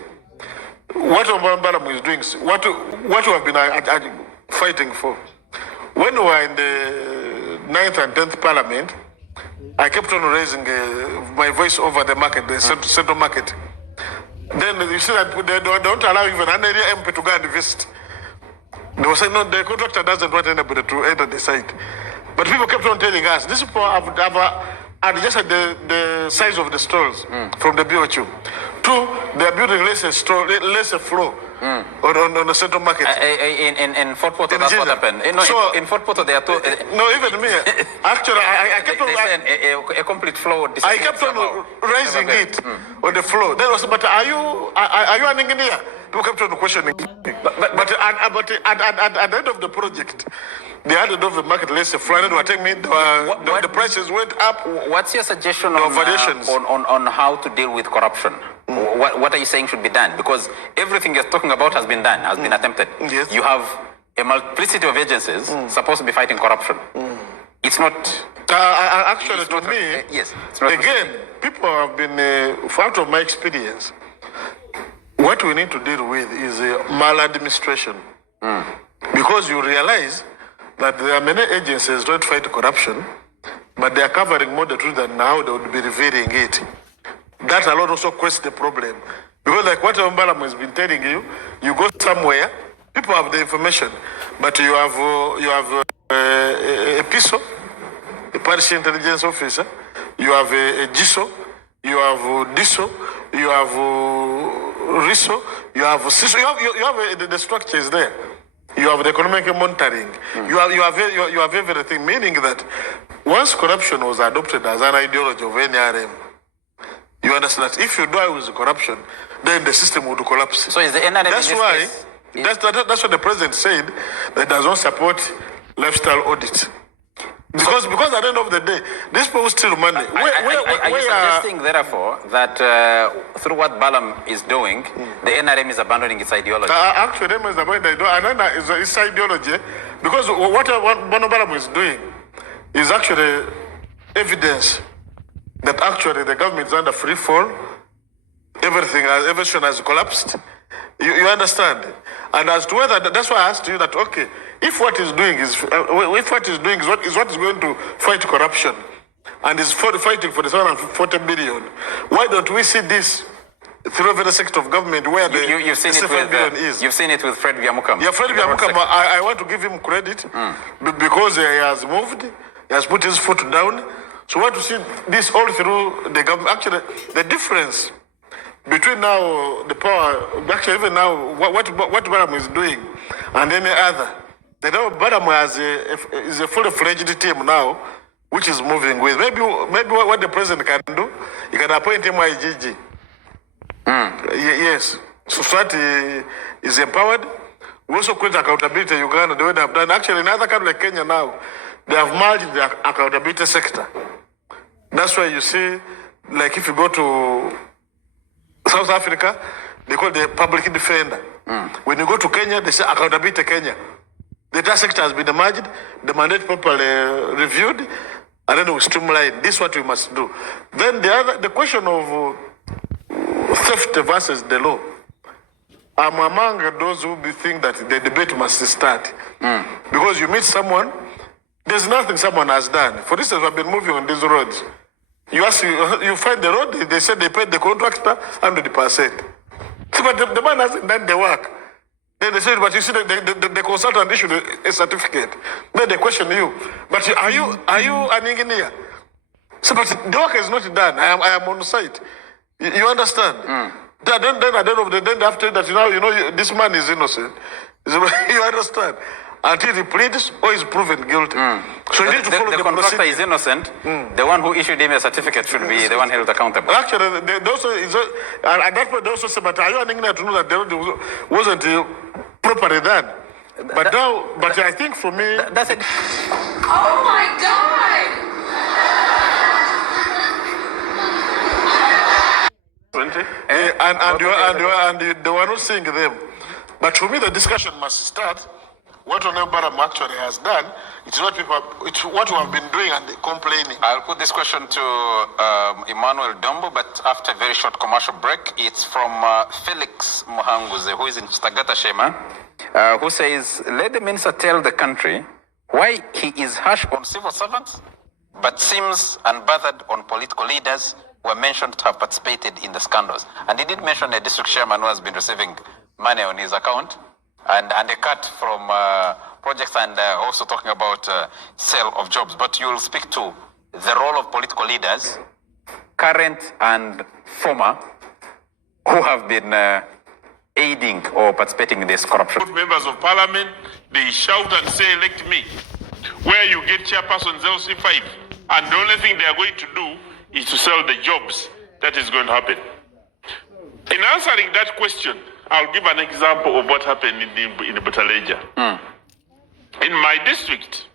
what Obama is doing, what we have been fighting for. When we were in the 9th and 10th Parliament, I kept on raising my voice over the market, the central market. Then you see that they don't allow even an area MP to go and visit. They were saying, no, the contractor doesn't want anybody to enter the site. But people kept on telling us, these people have adjusted the size of the stalls from the BOQ. Two, they are building lesser floor on the central market. In Fort Porto, that's what happened. In Fort Porto, they are two... no, even me. Actually, I kept on... a complete floor. I kept on raising it on the floor. Then I was, but are you an engineer? People kept on questioning. But at the end of the project, they added over the market lesser floor. And they were telling me the prices went up. What's your suggestion on how to deal with corruption? What are you saying should be done? Because everything you're talking about has been done, has been attempted. Yes. You have a multiplicity of agencies supposed to be fighting corruption. It's not... actually, to me, yes. Again, people have been, out of my experience, what we need to deal with is maladministration. Because you realize that there are many agencies trying to fight corruption, but they are covering more the truth than now they would be revealing it. That alone also creates the problem. Because like what Mbalam has been telling you, you go somewhere, people have the information, but you have a PISO, a parish intelligence officer, you have a GISO, you have DISO, you have RISO, you have CISO, you have the structures there. You have the economic monitoring. You have everything, meaning that once corruption was adopted as an ideology of NRM, you understand that if you die with corruption, then the system would collapse. So is the NRM that's why that's what the president said, that does not support lifestyle audits. Because at the end of the day, these people steal money. Are you suggesting, therefore, that through what Balam is doing, the NRM is abandoning its ideology? Actually, NRM is abandoning its ideology, because what Balam is doing is actually evidence that actually the government is under free fall. Everything has collapsed. You understand? And as to whether, that's why I asked you that, okay, if what is doing is what is going to fight corruption and is fighting for the 740 billion, why don't we see this through every sector of government where you've seen it with, is? You've seen it with Fred Byamukama. Yeah, Fred Byamukama, I want to give him credit because he has moved, he has put his foot down. So I want to see this all through the government. Actually, the difference between now the power, actually even now what Baram is doing and any other, The Badam is a fully-fledged team now, which is moving with. Maybe what the president can do, he can appoint him IGG. Yes. Society is empowered. We also create accountability in Uganda, the way they have done. Actually, in other countries like Kenya now, they have merged the accountability sector. That's why you see, like if you go to South Africa, they call the public defender. When you go to Kenya, they say accountability Kenya. The entire sector has been merged, the mandate properly reviewed, and then we streamline. This is what we must do. Then the question of theft versus the law. I'm among those who think that the debate must start. Because you meet someone, there's nothing someone has done. For instance, we've been moving on these roads. You find the road, they said they paid the contractor 100%. But the man hasn't done the work. Then they said, but you see, the consultant issued a certificate. Then they question you, but are you an engineer? So, but the work is not done. I am on site. You understand? Then after that, this man is innocent. You understand? Until he pleads or is proven guilty. So you need to follow the contractor procedure. is innocent. The one who issued him a certificate should be the one held accountable. Actually, they also at that point they also say, but are you an engineer to know that the road wasn't properly done? But I think for me, that's it. Oh my God! 20? And they were not seeing them. But for me, the discussion must start. What Onebaram actually has done, it's what we have been doing and complaining. I'll put this question to Emmanuel Dombo, but after a very short commercial break. It's from Felix Muhanguze, who is in Stagata Shema, who says, let the minister tell the country why he is harsh on civil servants, but seems unbothered on political leaders who are mentioned to have participated in the scandals. And he did mention a district chairman who has been receiving money on his account, and a cut from projects, and also talking about sale of jobs. But you will speak to the role of political leaders, current and former, who have been aiding or participating in this corruption. Members of parliament, they shout and say, elect me. Where you get chairpersons LC5, and the only thing they are going to do is to sell the jobs. That is going to happen. In answering that question, I'll give an example of what happened in Butaleja. In my district,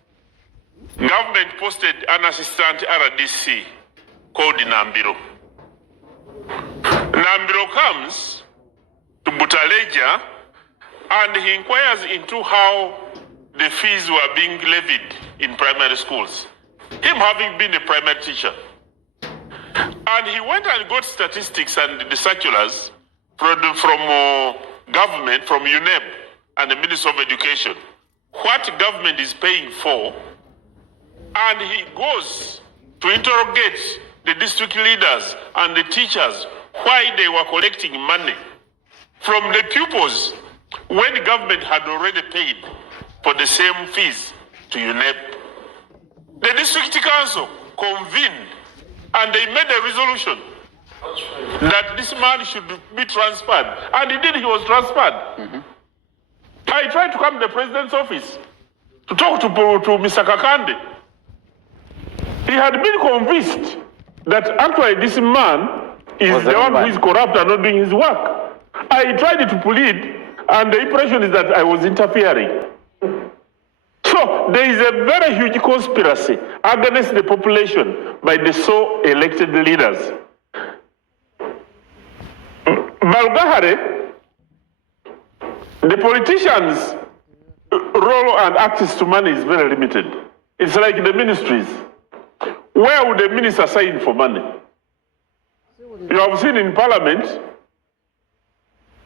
government posted an assistant RDC called Nambiro. Nambiro comes to Butaleja and he inquires into how the fees were being levied in primary schools. Him having been a primary teacher. And he went and got statistics and the circulars from government, from UNEB and the Ministry of Education, what government is paying for, and he goes to interrogate the district leaders and the teachers why they were collecting money from the pupils when the government had already paid for the same fees to UNEB. The district council convened and they made a resolution that this man should be transferred. And indeed, he was transferred. I tried to come to the president's office to talk to Mr. Kakande. He had been convinced that actually this man is the one who is corrupt and not doing his work. I tried to plead, and the impression is that I was interfering. So there is a very huge conspiracy against the population by the so elected leaders. Malgahare, the politicians' role and access to money is very limited. It's like the ministries. Where would the minister sign for money? You have seen in parliament,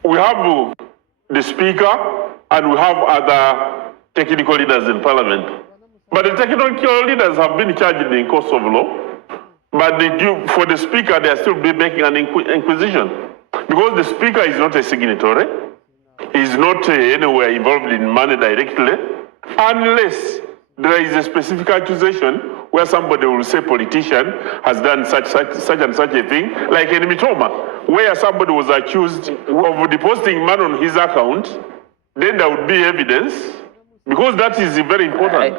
we have the speaker and we have other technical leaders in parliament. But the technical leaders have been charged in courts of law, but for the speaker, they are still making an inquisition. Because the speaker is not a signatory, is not anywhere involved in money directly, unless there is a specific accusation where somebody will say politician has done such and such a thing, like in Mitoma, where somebody was accused of depositing money on his account, then there would be evidence, Because that is very important.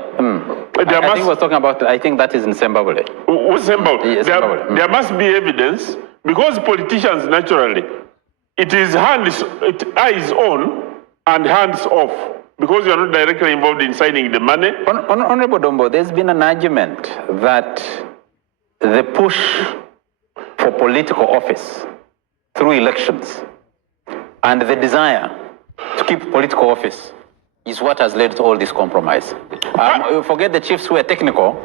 I think he was talking about, I think that is in Zimbabwe. What's Zimbabwe? Yes, Zimbabwe. There must be evidence, because politicians naturally, it is eyes on and hands off, because you are not directly involved in signing the money. Honorable Dombo, there's been an argument that the push for political office through elections and the desire to keep political office is what has led to all this compromise. Forget the chiefs who are technical.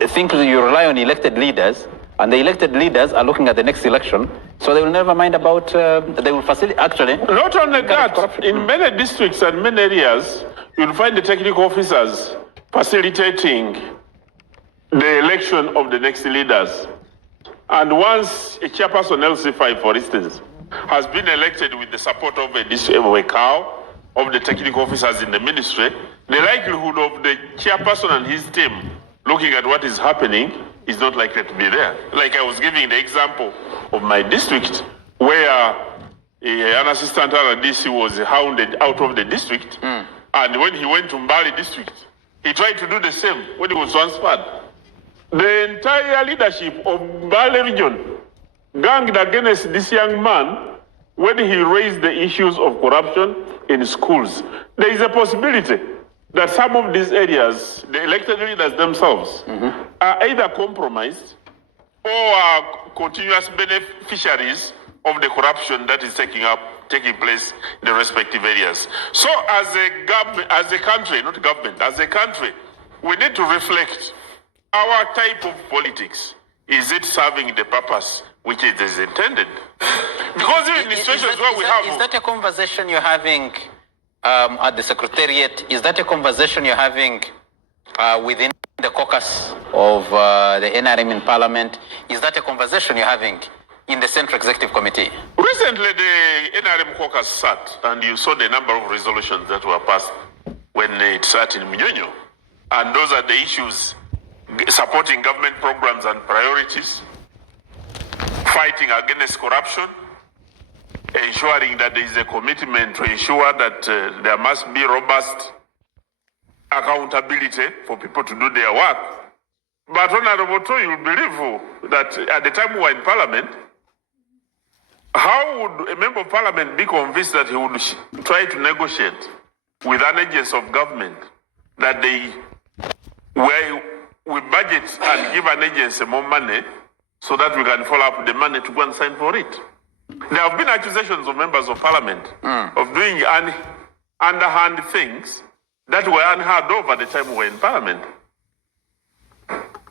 Think you rely on elected leaders, and the elected leaders are looking at the next election, so they will never mind about, they will facilitate, actually. Not only that, in many districts and many areas, you'll find the technical officers facilitating the election of the next leaders. And once a chairperson LC5, for instance, has been elected with the support of a cow, of the technical officers in the ministry, the likelihood of the chairperson and his team looking at what is happening is not likely to be there. Like I was giving the example of my district, where an assistant RDC was hounded out of the district, and when he went to Mbali district, he tried to do the same when he was transferred. The entire leadership of Mbali region ganged against this young man when he raised the issues of corruption in schools. There is a possibility that some of these areas, the elected leaders themselves, are either compromised or are continuous beneficiaries of the corruption that is taking place in the respective areas. So as a country, not government, as a country, we need to reflect our type of politics. Is it serving the purpose which it is intended? Because even in situations where we have... Is that a conversation you're having at the Secretariat? Is that a conversation you're having within the caucus of the NRM in Parliament? Is that a conversation you're having in the Central Executive Committee? Recently, the NRM caucus sat, and you saw the number of resolutions that were passed when it sat in Mnyonyo. And those are the issues: supporting government programs and priorities, fighting against corruption, ensuring that there is a commitment to ensure that there must be robust accountability for people to do their work. But Honorable Otto, you believe that at the time we were in Parliament, how would a member of Parliament be convinced that he would try to negotiate with an agency of government that we budget and give an agency more money so that we can follow up the money to go and sign for it? There have been accusations of members of Parliament of doing underhand things that were unheard of at the time we were in Parliament.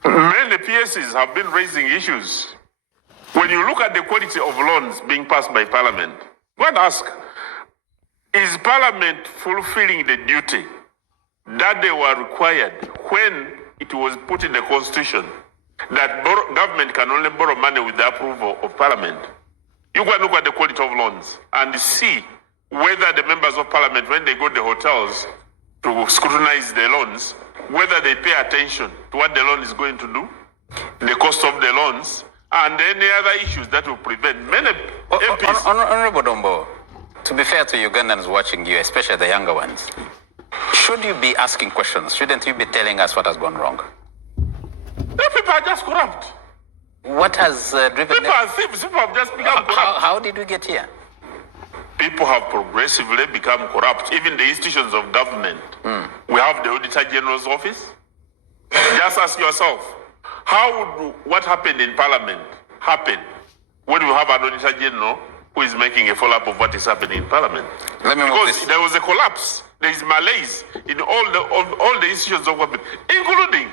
Many PSCs have been raising issues. When you look at the quality of loans being passed by Parliament, go and ask, is Parliament fulfilling the duty that they were required when it was put in the Constitution that government can only borrow money with the approval of Parliament? You can look at the quality of loans and see whether the members of Parliament, when they go to the hotels to scrutinize the loans, whether they pay attention to what the loan is going to do, the cost of the loans, and any other issues that will prevent many MPs. Honorable Dombo, to be fair to Ugandans watching you, especially the younger ones, should you be asking questions? Shouldn't you be telling us what has gone wrong? The people are just corrupt. What has driven people are thieves. People have just become corrupt. How did we get here? People have progressively become corrupt. Even the institutions of government. We have the Auditor General's office. Just ask yourself, how would what happened in Parliament happen when we have an Auditor General who is making a follow-up of what is happening in Parliament? Because there was a collapse. There is malaise in all the institutions of government, including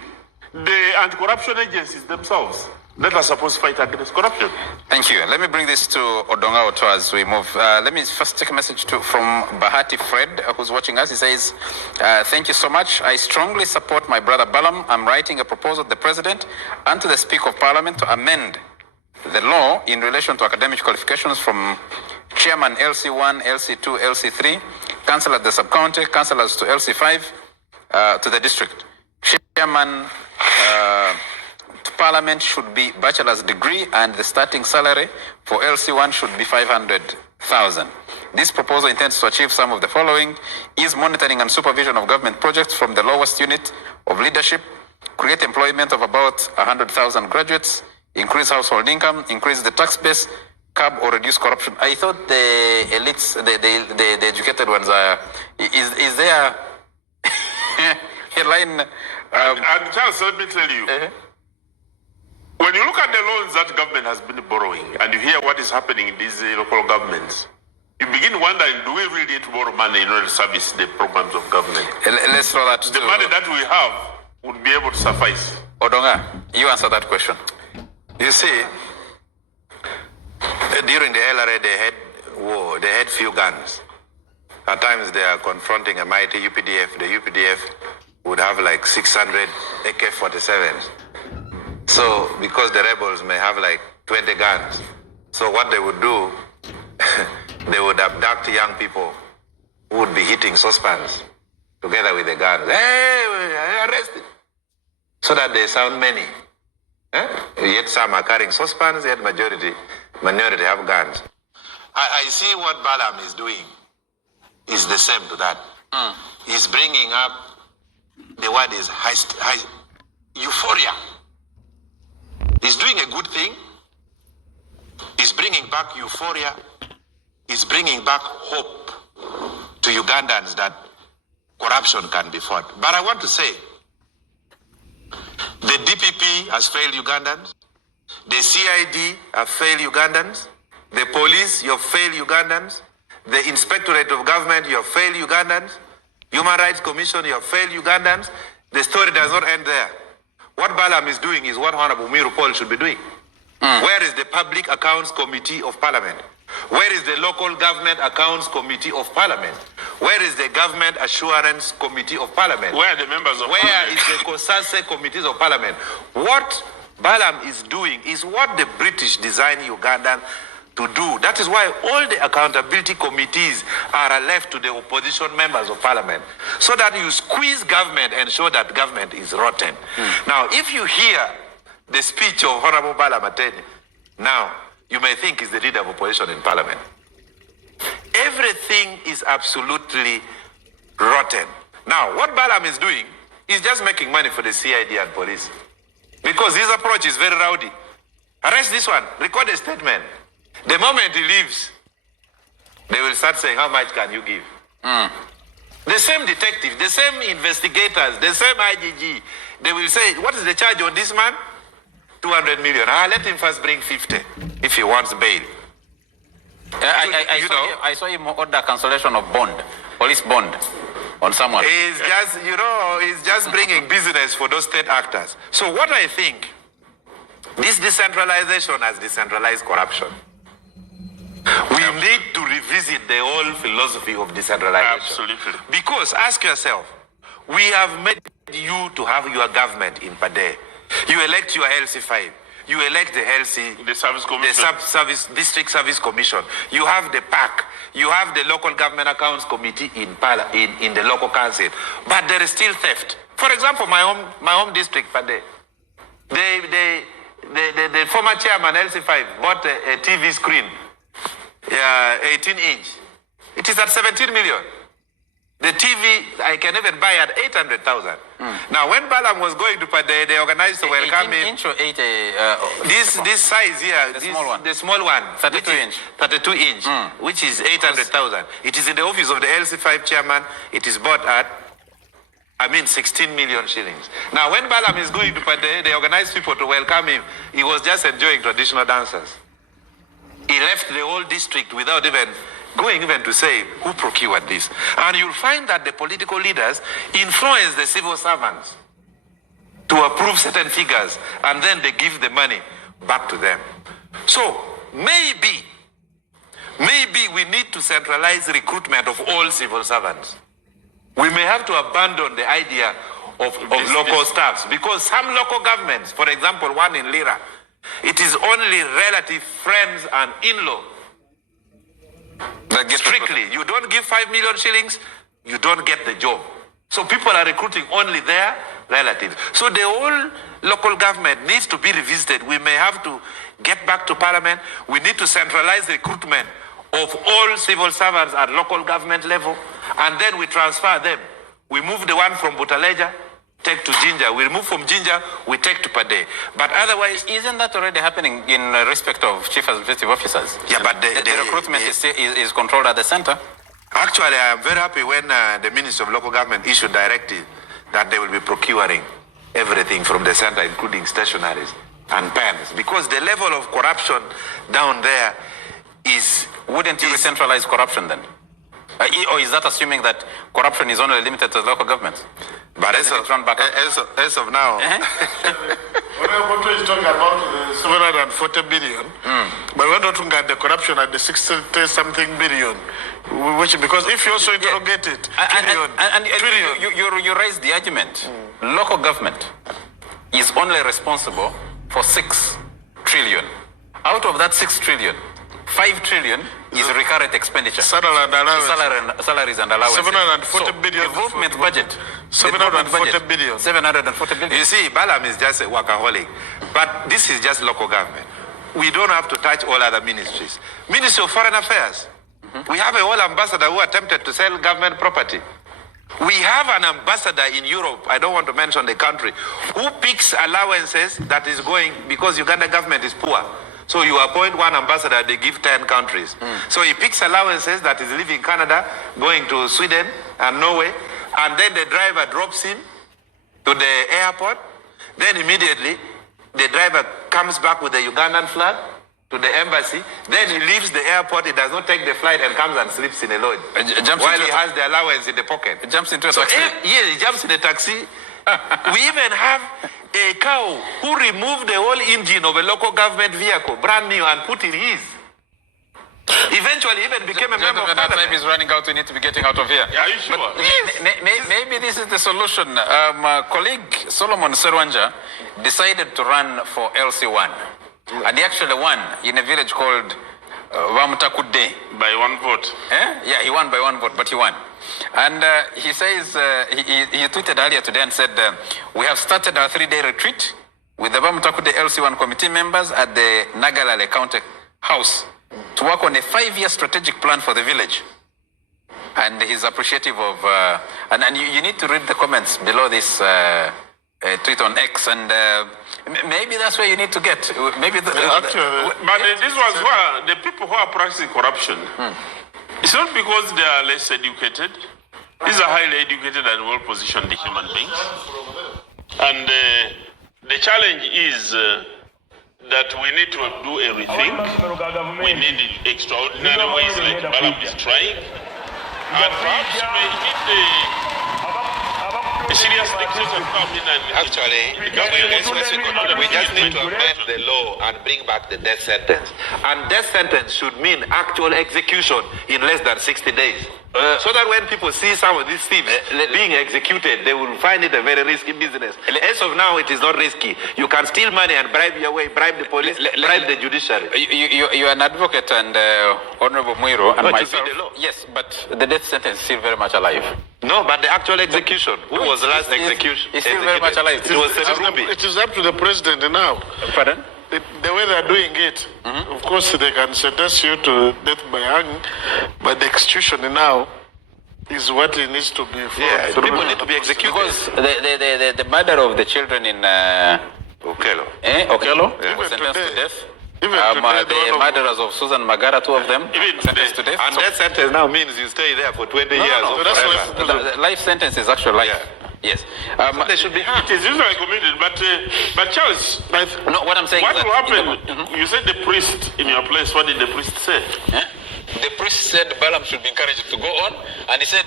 the anti-corruption agencies themselves that are supposed to fight against corruption. Thank you. Let me bring this to Odonga Otto as we move. Let me first take a message from Bahati Fred, who's watching us. He says, thank you so much. I strongly support my brother Balam. I'm writing a proposal to the President and to the Speaker of Parliament to amend the law in relation to academic qualifications from Chairman LC1, LC2, LC3, Councillor at the sub-county, Councillors to LC5, to the district. Chairman to Parliament should be bachelor's degree, and the starting salary for LC1 should be 500 100,000. This proposal intends to achieve some of the following: ease monitoring and supervision of government projects from the lowest unit of leadership, create employment of about 100,000 graduates, increase household income, increase the tax base, curb or reduce corruption. I thought the elites, the educated ones are, is there a line? And Charles, let me tell you, when you look at the loans that government has been borrowing and you hear what is happening in these local governments, you begin wondering, do we really need to borrow money in order to service the programs of government? Let's throw that The money that we have would be able to suffice. Odonga, you answer that question. You see, during the LRA, they had war, they had few guns. At times they are confronting a mighty UPDF. The UPDF would have like 600 AK-47s. So, because the rebels may have like 20 guns, so what they would do, they would abduct young people who would be hitting saucepans together with the guns. Hey, arrested. So that they sound many. Yet some are carrying saucepans, yet minority have guns. I see what Balaam is doing is the same to that. He's bringing up, the word is high euphoria. He's doing a good thing. He's bringing back euphoria. He's bringing back hope to Ugandans that corruption can be fought. But I want to say, the DPP has failed Ugandans. The CID have failed Ugandans. The police, you have failed Ugandans. The Inspectorate of Government, you have failed Ugandans. Human Rights Commission, you have failed Ugandans. The story does not end there. What Balaam is doing is what Honorable Miru Paul should be doing. Where is the Public Accounts Committee of Parliament? Where is the Local Government Accounts Committee of Parliament? Where is the Government Assurance Committee of Parliament? Where are the members of Where Parliament? is the COSASE Committees of Parliament? What Balaam is doing is what the British designed Ugandan to do. That is why all the accountability committees are left to the opposition members of Parliament, so that you squeeze government and show that government is rotten. Now, if you hear the speech of Honorable Balaam Ateni, now you may think he's the leader of opposition in Parliament. Everything is absolutely rotten. Now, what Balaam is doing is just making money for the CID and police, because his approach is very rowdy. Arrest this one, record a statement. The moment he leaves, they will start saying, how much can you give? The same detective, the same investigators, the same IGG, they will say, what is the charge on this man? 200 million. Let him first bring 50 if he wants bail. I saw him order cancellation of bond, police bond on someone. He's just, he's just bringing business for those state actors. So what I think, this decentralization has decentralized corruption. We need to revisit the whole philosophy of decentralization. Absolutely. Because ask yourself, we have made you to have your government in Pade. You elect your LC5. You elect the LC, The Service Commission. the Sub-Service District Service Commission. You have the PAC. You have the Local Government Accounts Committee in the local council. But there is still theft. For example, my home district, Pade. The former chairman LC5 bought a TV screen, 18-inch. It is at 17 million. The TV I can even buy at 800,000. Now, when Balaam was going to Pade, they organized to welcome him. 18 inch or 8? This size here, the small one, 32 inch. 32 inch, which is 800,000. It is in the office of the LC5 chairman. It is bought at 16 million shillings. Now, when Balaam is going to Pade, they organized people to welcome him. He was just enjoying traditional dances. He left the whole district without even going to say who procured this. And you'll find that the political leaders influence the civil servants to approve certain figures, and then they give the money back to them. So maybe we need to centralize recruitment of all civil servants. We may have to abandon the idea of local staffs, because some local governments, for example, one in Lira, it is only relative friends and in-law. Strictly, you don't give 5 million shillings, you don't get the job. So people are recruiting only their relatives. So the whole local government needs to be revisited. We may have to get back to Parliament. We need to centralize recruitment of all civil servants at local government level, and then we transfer them. We move the one from Butaleja, take to Jinja. We remove from Jinja, we take to Pade. But otherwise, isn't that already happening in respect of chief administrative officers? Yeah, but the recruitment is controlled at the center. Actually, I am very happy when the Minister of Local Government issued directive that they will be procuring everything from the center, including stationaries and pens, because the level of corruption down there is... Wouldn't you centralize corruption then? Or is that assuming that corruption is only limited to local governments? But as of now... What is talking about 740 billion, but we're not looking at the corruption at the 60-something billion, which, because if you also interrogate it, you raise the argument, local government is only responsible for 6 trillion. Out of that 6 trillion, 5 trillion is recurrent expenditure. Salaries and allowances. 740 billion. Development budget. 740 billion. 740 billion. You see, Balam is just a workaholic. But this is just local government. We don't have to touch all other ministries. Ministry of Foreign Affairs. We have a whole ambassador who attempted to sell government property. We have an ambassador in Europe, I don't want to mention the country, who picks allowances that is going because Uganda government is poor. So you appoint one ambassador, they give 10 countries. So he picks allowances that is leaving Canada, going to Sweden and Norway, and then the driver drops him to the airport. Then immediately, the driver comes back with the Ugandan flag to the embassy. Then he leaves the airport, he does not take the flight and comes and sleeps in a lodge. While he has the allowance in the pocket. Jumps into a taxi. Yeah, he jumps in a taxi. We even have a cow who removed the whole engine of a local government vehicle, brand new, and put in his. Eventually, even became a member of parliament. Parliament. Time is running out. We need to be getting out of here. Are you sure? Maybe this is the solution. Colleague Solomon Serwanja decided to run for LC1. And he actually won in a village called Vamutakude. By 1 vote. Yeah, he won by 1 vote, but he won. And he says, he tweeted earlier today and said, we have started our 3-day retreat with the Vamutakude LC1 committee members at the Nagalale County House to work on a 5-year strategic plan for the village. And he's appreciative of, and you need to read the comments below this tweet on X, and maybe that's where you need to get. Maybe but this was where the people who are practicing corruption, it's not because they are less educated. These are highly educated and well-positioned human beings. And the challenge is that we need to do a rethink. We need extraordinary ways like Balam is trying. And perhaps may need a serious legislation come in and... Actually, we just need to amend the law and bring back the death sentence. And death sentence should mean actual execution in less than 60 days. So that when people see some of these thieves being executed, they will find it a very risky business. As of now, it is not risky. You can steal money and bribe your way, bribe the police, bribe the judiciary. You are an advocate, and Honorable Muiro and myself. The law. Yes, but the death sentence is still very much alive. No, but the actual execution. Who was the last execution? It's still very much alive. It is up to the president now. Pardon? The way they are doing it, of course, they can sentence you to death by hanging, but the execution now is what it needs to be. People need to be executed. Because the murder of the children in Okello. Okello was Even sentenced today. to death. Even today, The murderers of Susan Magara, 2 of them, sentenced to death. And death sentence now means you stay there for 20 years no, or that's forever. The life sentence is actually life. Yeah. Yes. So they should be hanged. It is usually committed, but Charles, No, what I'm saying what is will that happen? You said the priest in your place. What did the priest say? the priest said Balaam should be encouraged to go on, and he said,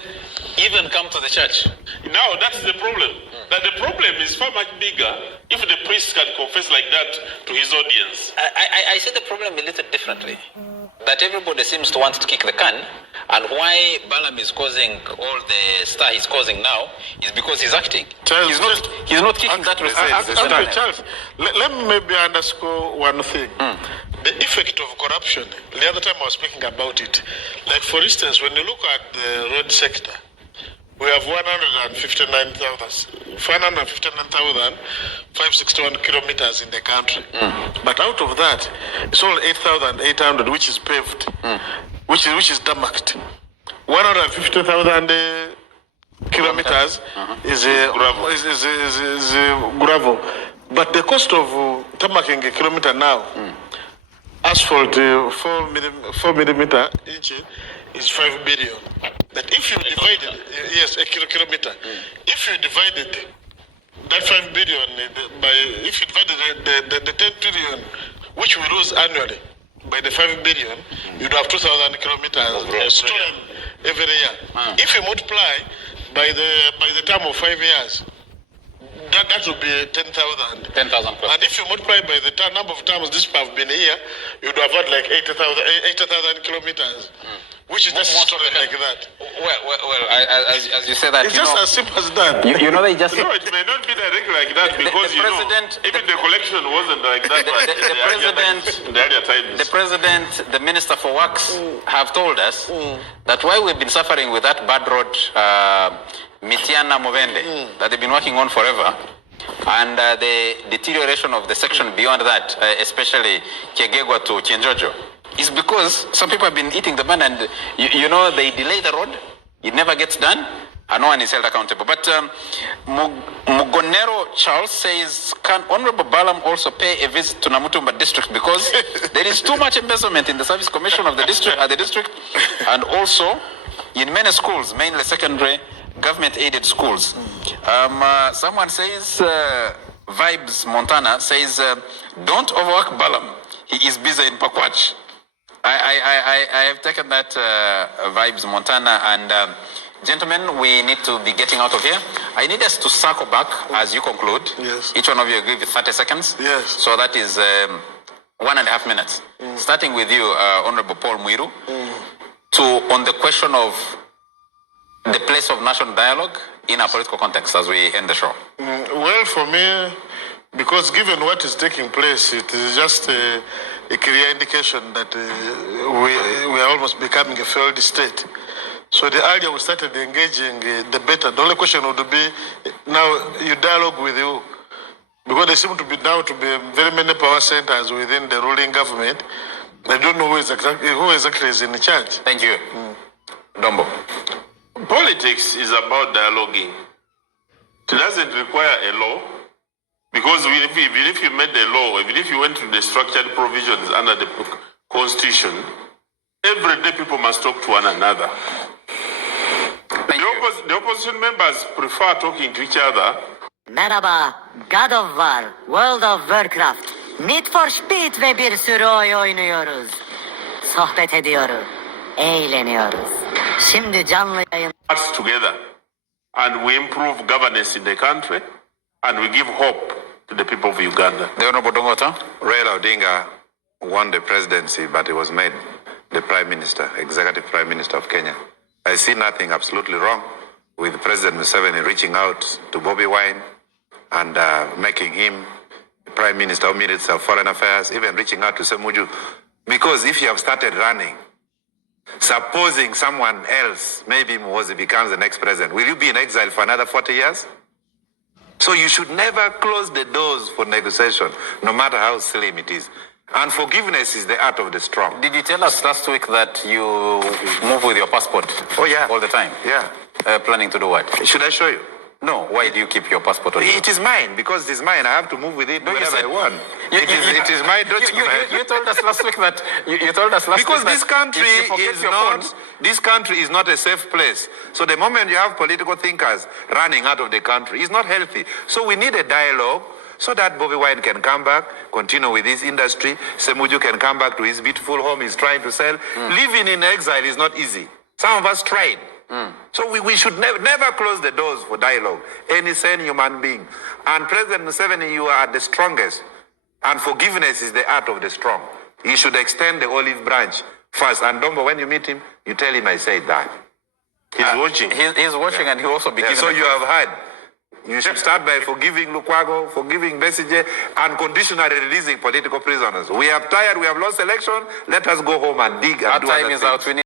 even come to the church. Now that's the problem. That the problem is far much bigger if the priest can confess like that to his audience. I see the problem a little differently. That everybody seems to want to kick the can, and why Balaam is causing all the star he's causing now is because he's acting. Charles, he's not kicking that resistance. Charles, let me maybe underscore one thing. The effect of corruption, the other time I was speaking about it. Like, for instance, when you look at the road sector, we have 559,561 kilometers in the country. But out of that, it's only 8,800 which is paved. which is tarmacked. 150,000 kilometers is gravel. But the cost of tarmacking a kilometer now, asphalt 4 millimeter inch is 5 billion. That if you divide it, yes, a kilometer. If you divide it, that 5 billion by, if you divide the 10 trillion, which we lose annually, by the 5 billion, you'd have 2,000 kilometers stolen every year. If you multiply by the term of 5 years, that would be 10,000. 10,000 plus. And if you multiply by the number of times this have been here, you'd have had like 80,000 kilometers, which is just stolen like that. Well, as you say that, it's just as simple as that. You know, they just... No, it may not be directly like that because the president, even the collection wasn't like that. The president, the minister for works have told us that while we've been suffering with that bad road, Mitiana Movende, that they've been working on forever, and the deterioration of the section beyond that, especially Kegegwa to Chenjojo, is because some people have been eating the man, and you know, they delay the road, it never gets done, and no one is held accountable. But Mugonero Charles says, can Honorable Balam also pay a visit to Namutumba district, because there is too much embezzlement in the service commission of the district, and also in many schools, mainly secondary, government-aided schools. Someone says, Vibes Montana says, don't overwork Balam. He is busy in Pakwach. I have taken that Vibes Montana, and gentlemen, we need to be getting out of here. I need us to circle back as you conclude. Yes. Each one of you give you 30 seconds. Yes. So that is 1.5 minutes. Starting with you, Honorable Paul Muiru, on the question of the place of national dialogue in a political context as we end the show. Well, for me, because given what is taking place, it is just a clear indication that we are almost becoming a failed state. So the earlier we started engaging, the better. The only question would be, now you dialogue with you, because there seem to be very many power centers within the ruling government. I don't know who exactly is in charge. Thank you. Dombo. Politics is about dialoguing. It doesn't require a law, because even if you made a law, even if you went to the structured provisions under the Constitution, every day people must talk to one another. The opposition members prefer talking to each other. Merhaba, God of War, World of Warcraft, Need for Speed ve bir sürü oynuyoruz. Sohbet ediyoruz, eğleniyoruz. Şimdi canlı yayın... Together, and we improve governance in the country, and we give hope to the people of Uganda. The Honorable Odonga Otto. Raila Odinga won the presidency, but he was made the Prime Minister, Executive Prime Minister of Kenya. I see nothing absolutely wrong with President Museveni reaching out to Bobi Wine and making him Prime Minister of Minister of Foreign Affairs, even reaching out to Semuju. Because if you have started running, supposing someone else, maybe Mwozi, becomes the next president, will you be in exile for another 40 years? So you should never close the doors for negotiation, no matter how slim it is. And forgiveness is the art of the strong. Did you tell us last week that you move with your passport? Oh, yeah. All the time? Yeah. Planning to do what? Should I show you? No. Why do you keep your passport on you? It is mine, because it is mine. I have to move with it wherever I want. It is my document. You told us last week that... You told us last because week this that country if you forget is your not... phone, This country is not a safe place. So the moment you have political thinkers running out of the country, it's not healthy. So we need a dialogue so that Bobi Wine can come back, continue with his industry. Semuju can come back to his beautiful home he's trying to sell. Living in exile is not easy. Some of us tried. So we should never close the doors for dialogue. Any sane human being. And President Museveni, you are the strongest. And forgiveness is the art of the strong. You should extend the olive branch first. And Dombo, when you meet him, you tell him I said that. He's watching. He's watching, and he'll also be given... So you have heard. You should start by forgiving Lukwago, forgiving Besigye, and conditionally releasing political prisoners. We are tired, we have lost election. Let us go home and dig and Our do time other is things. out. We need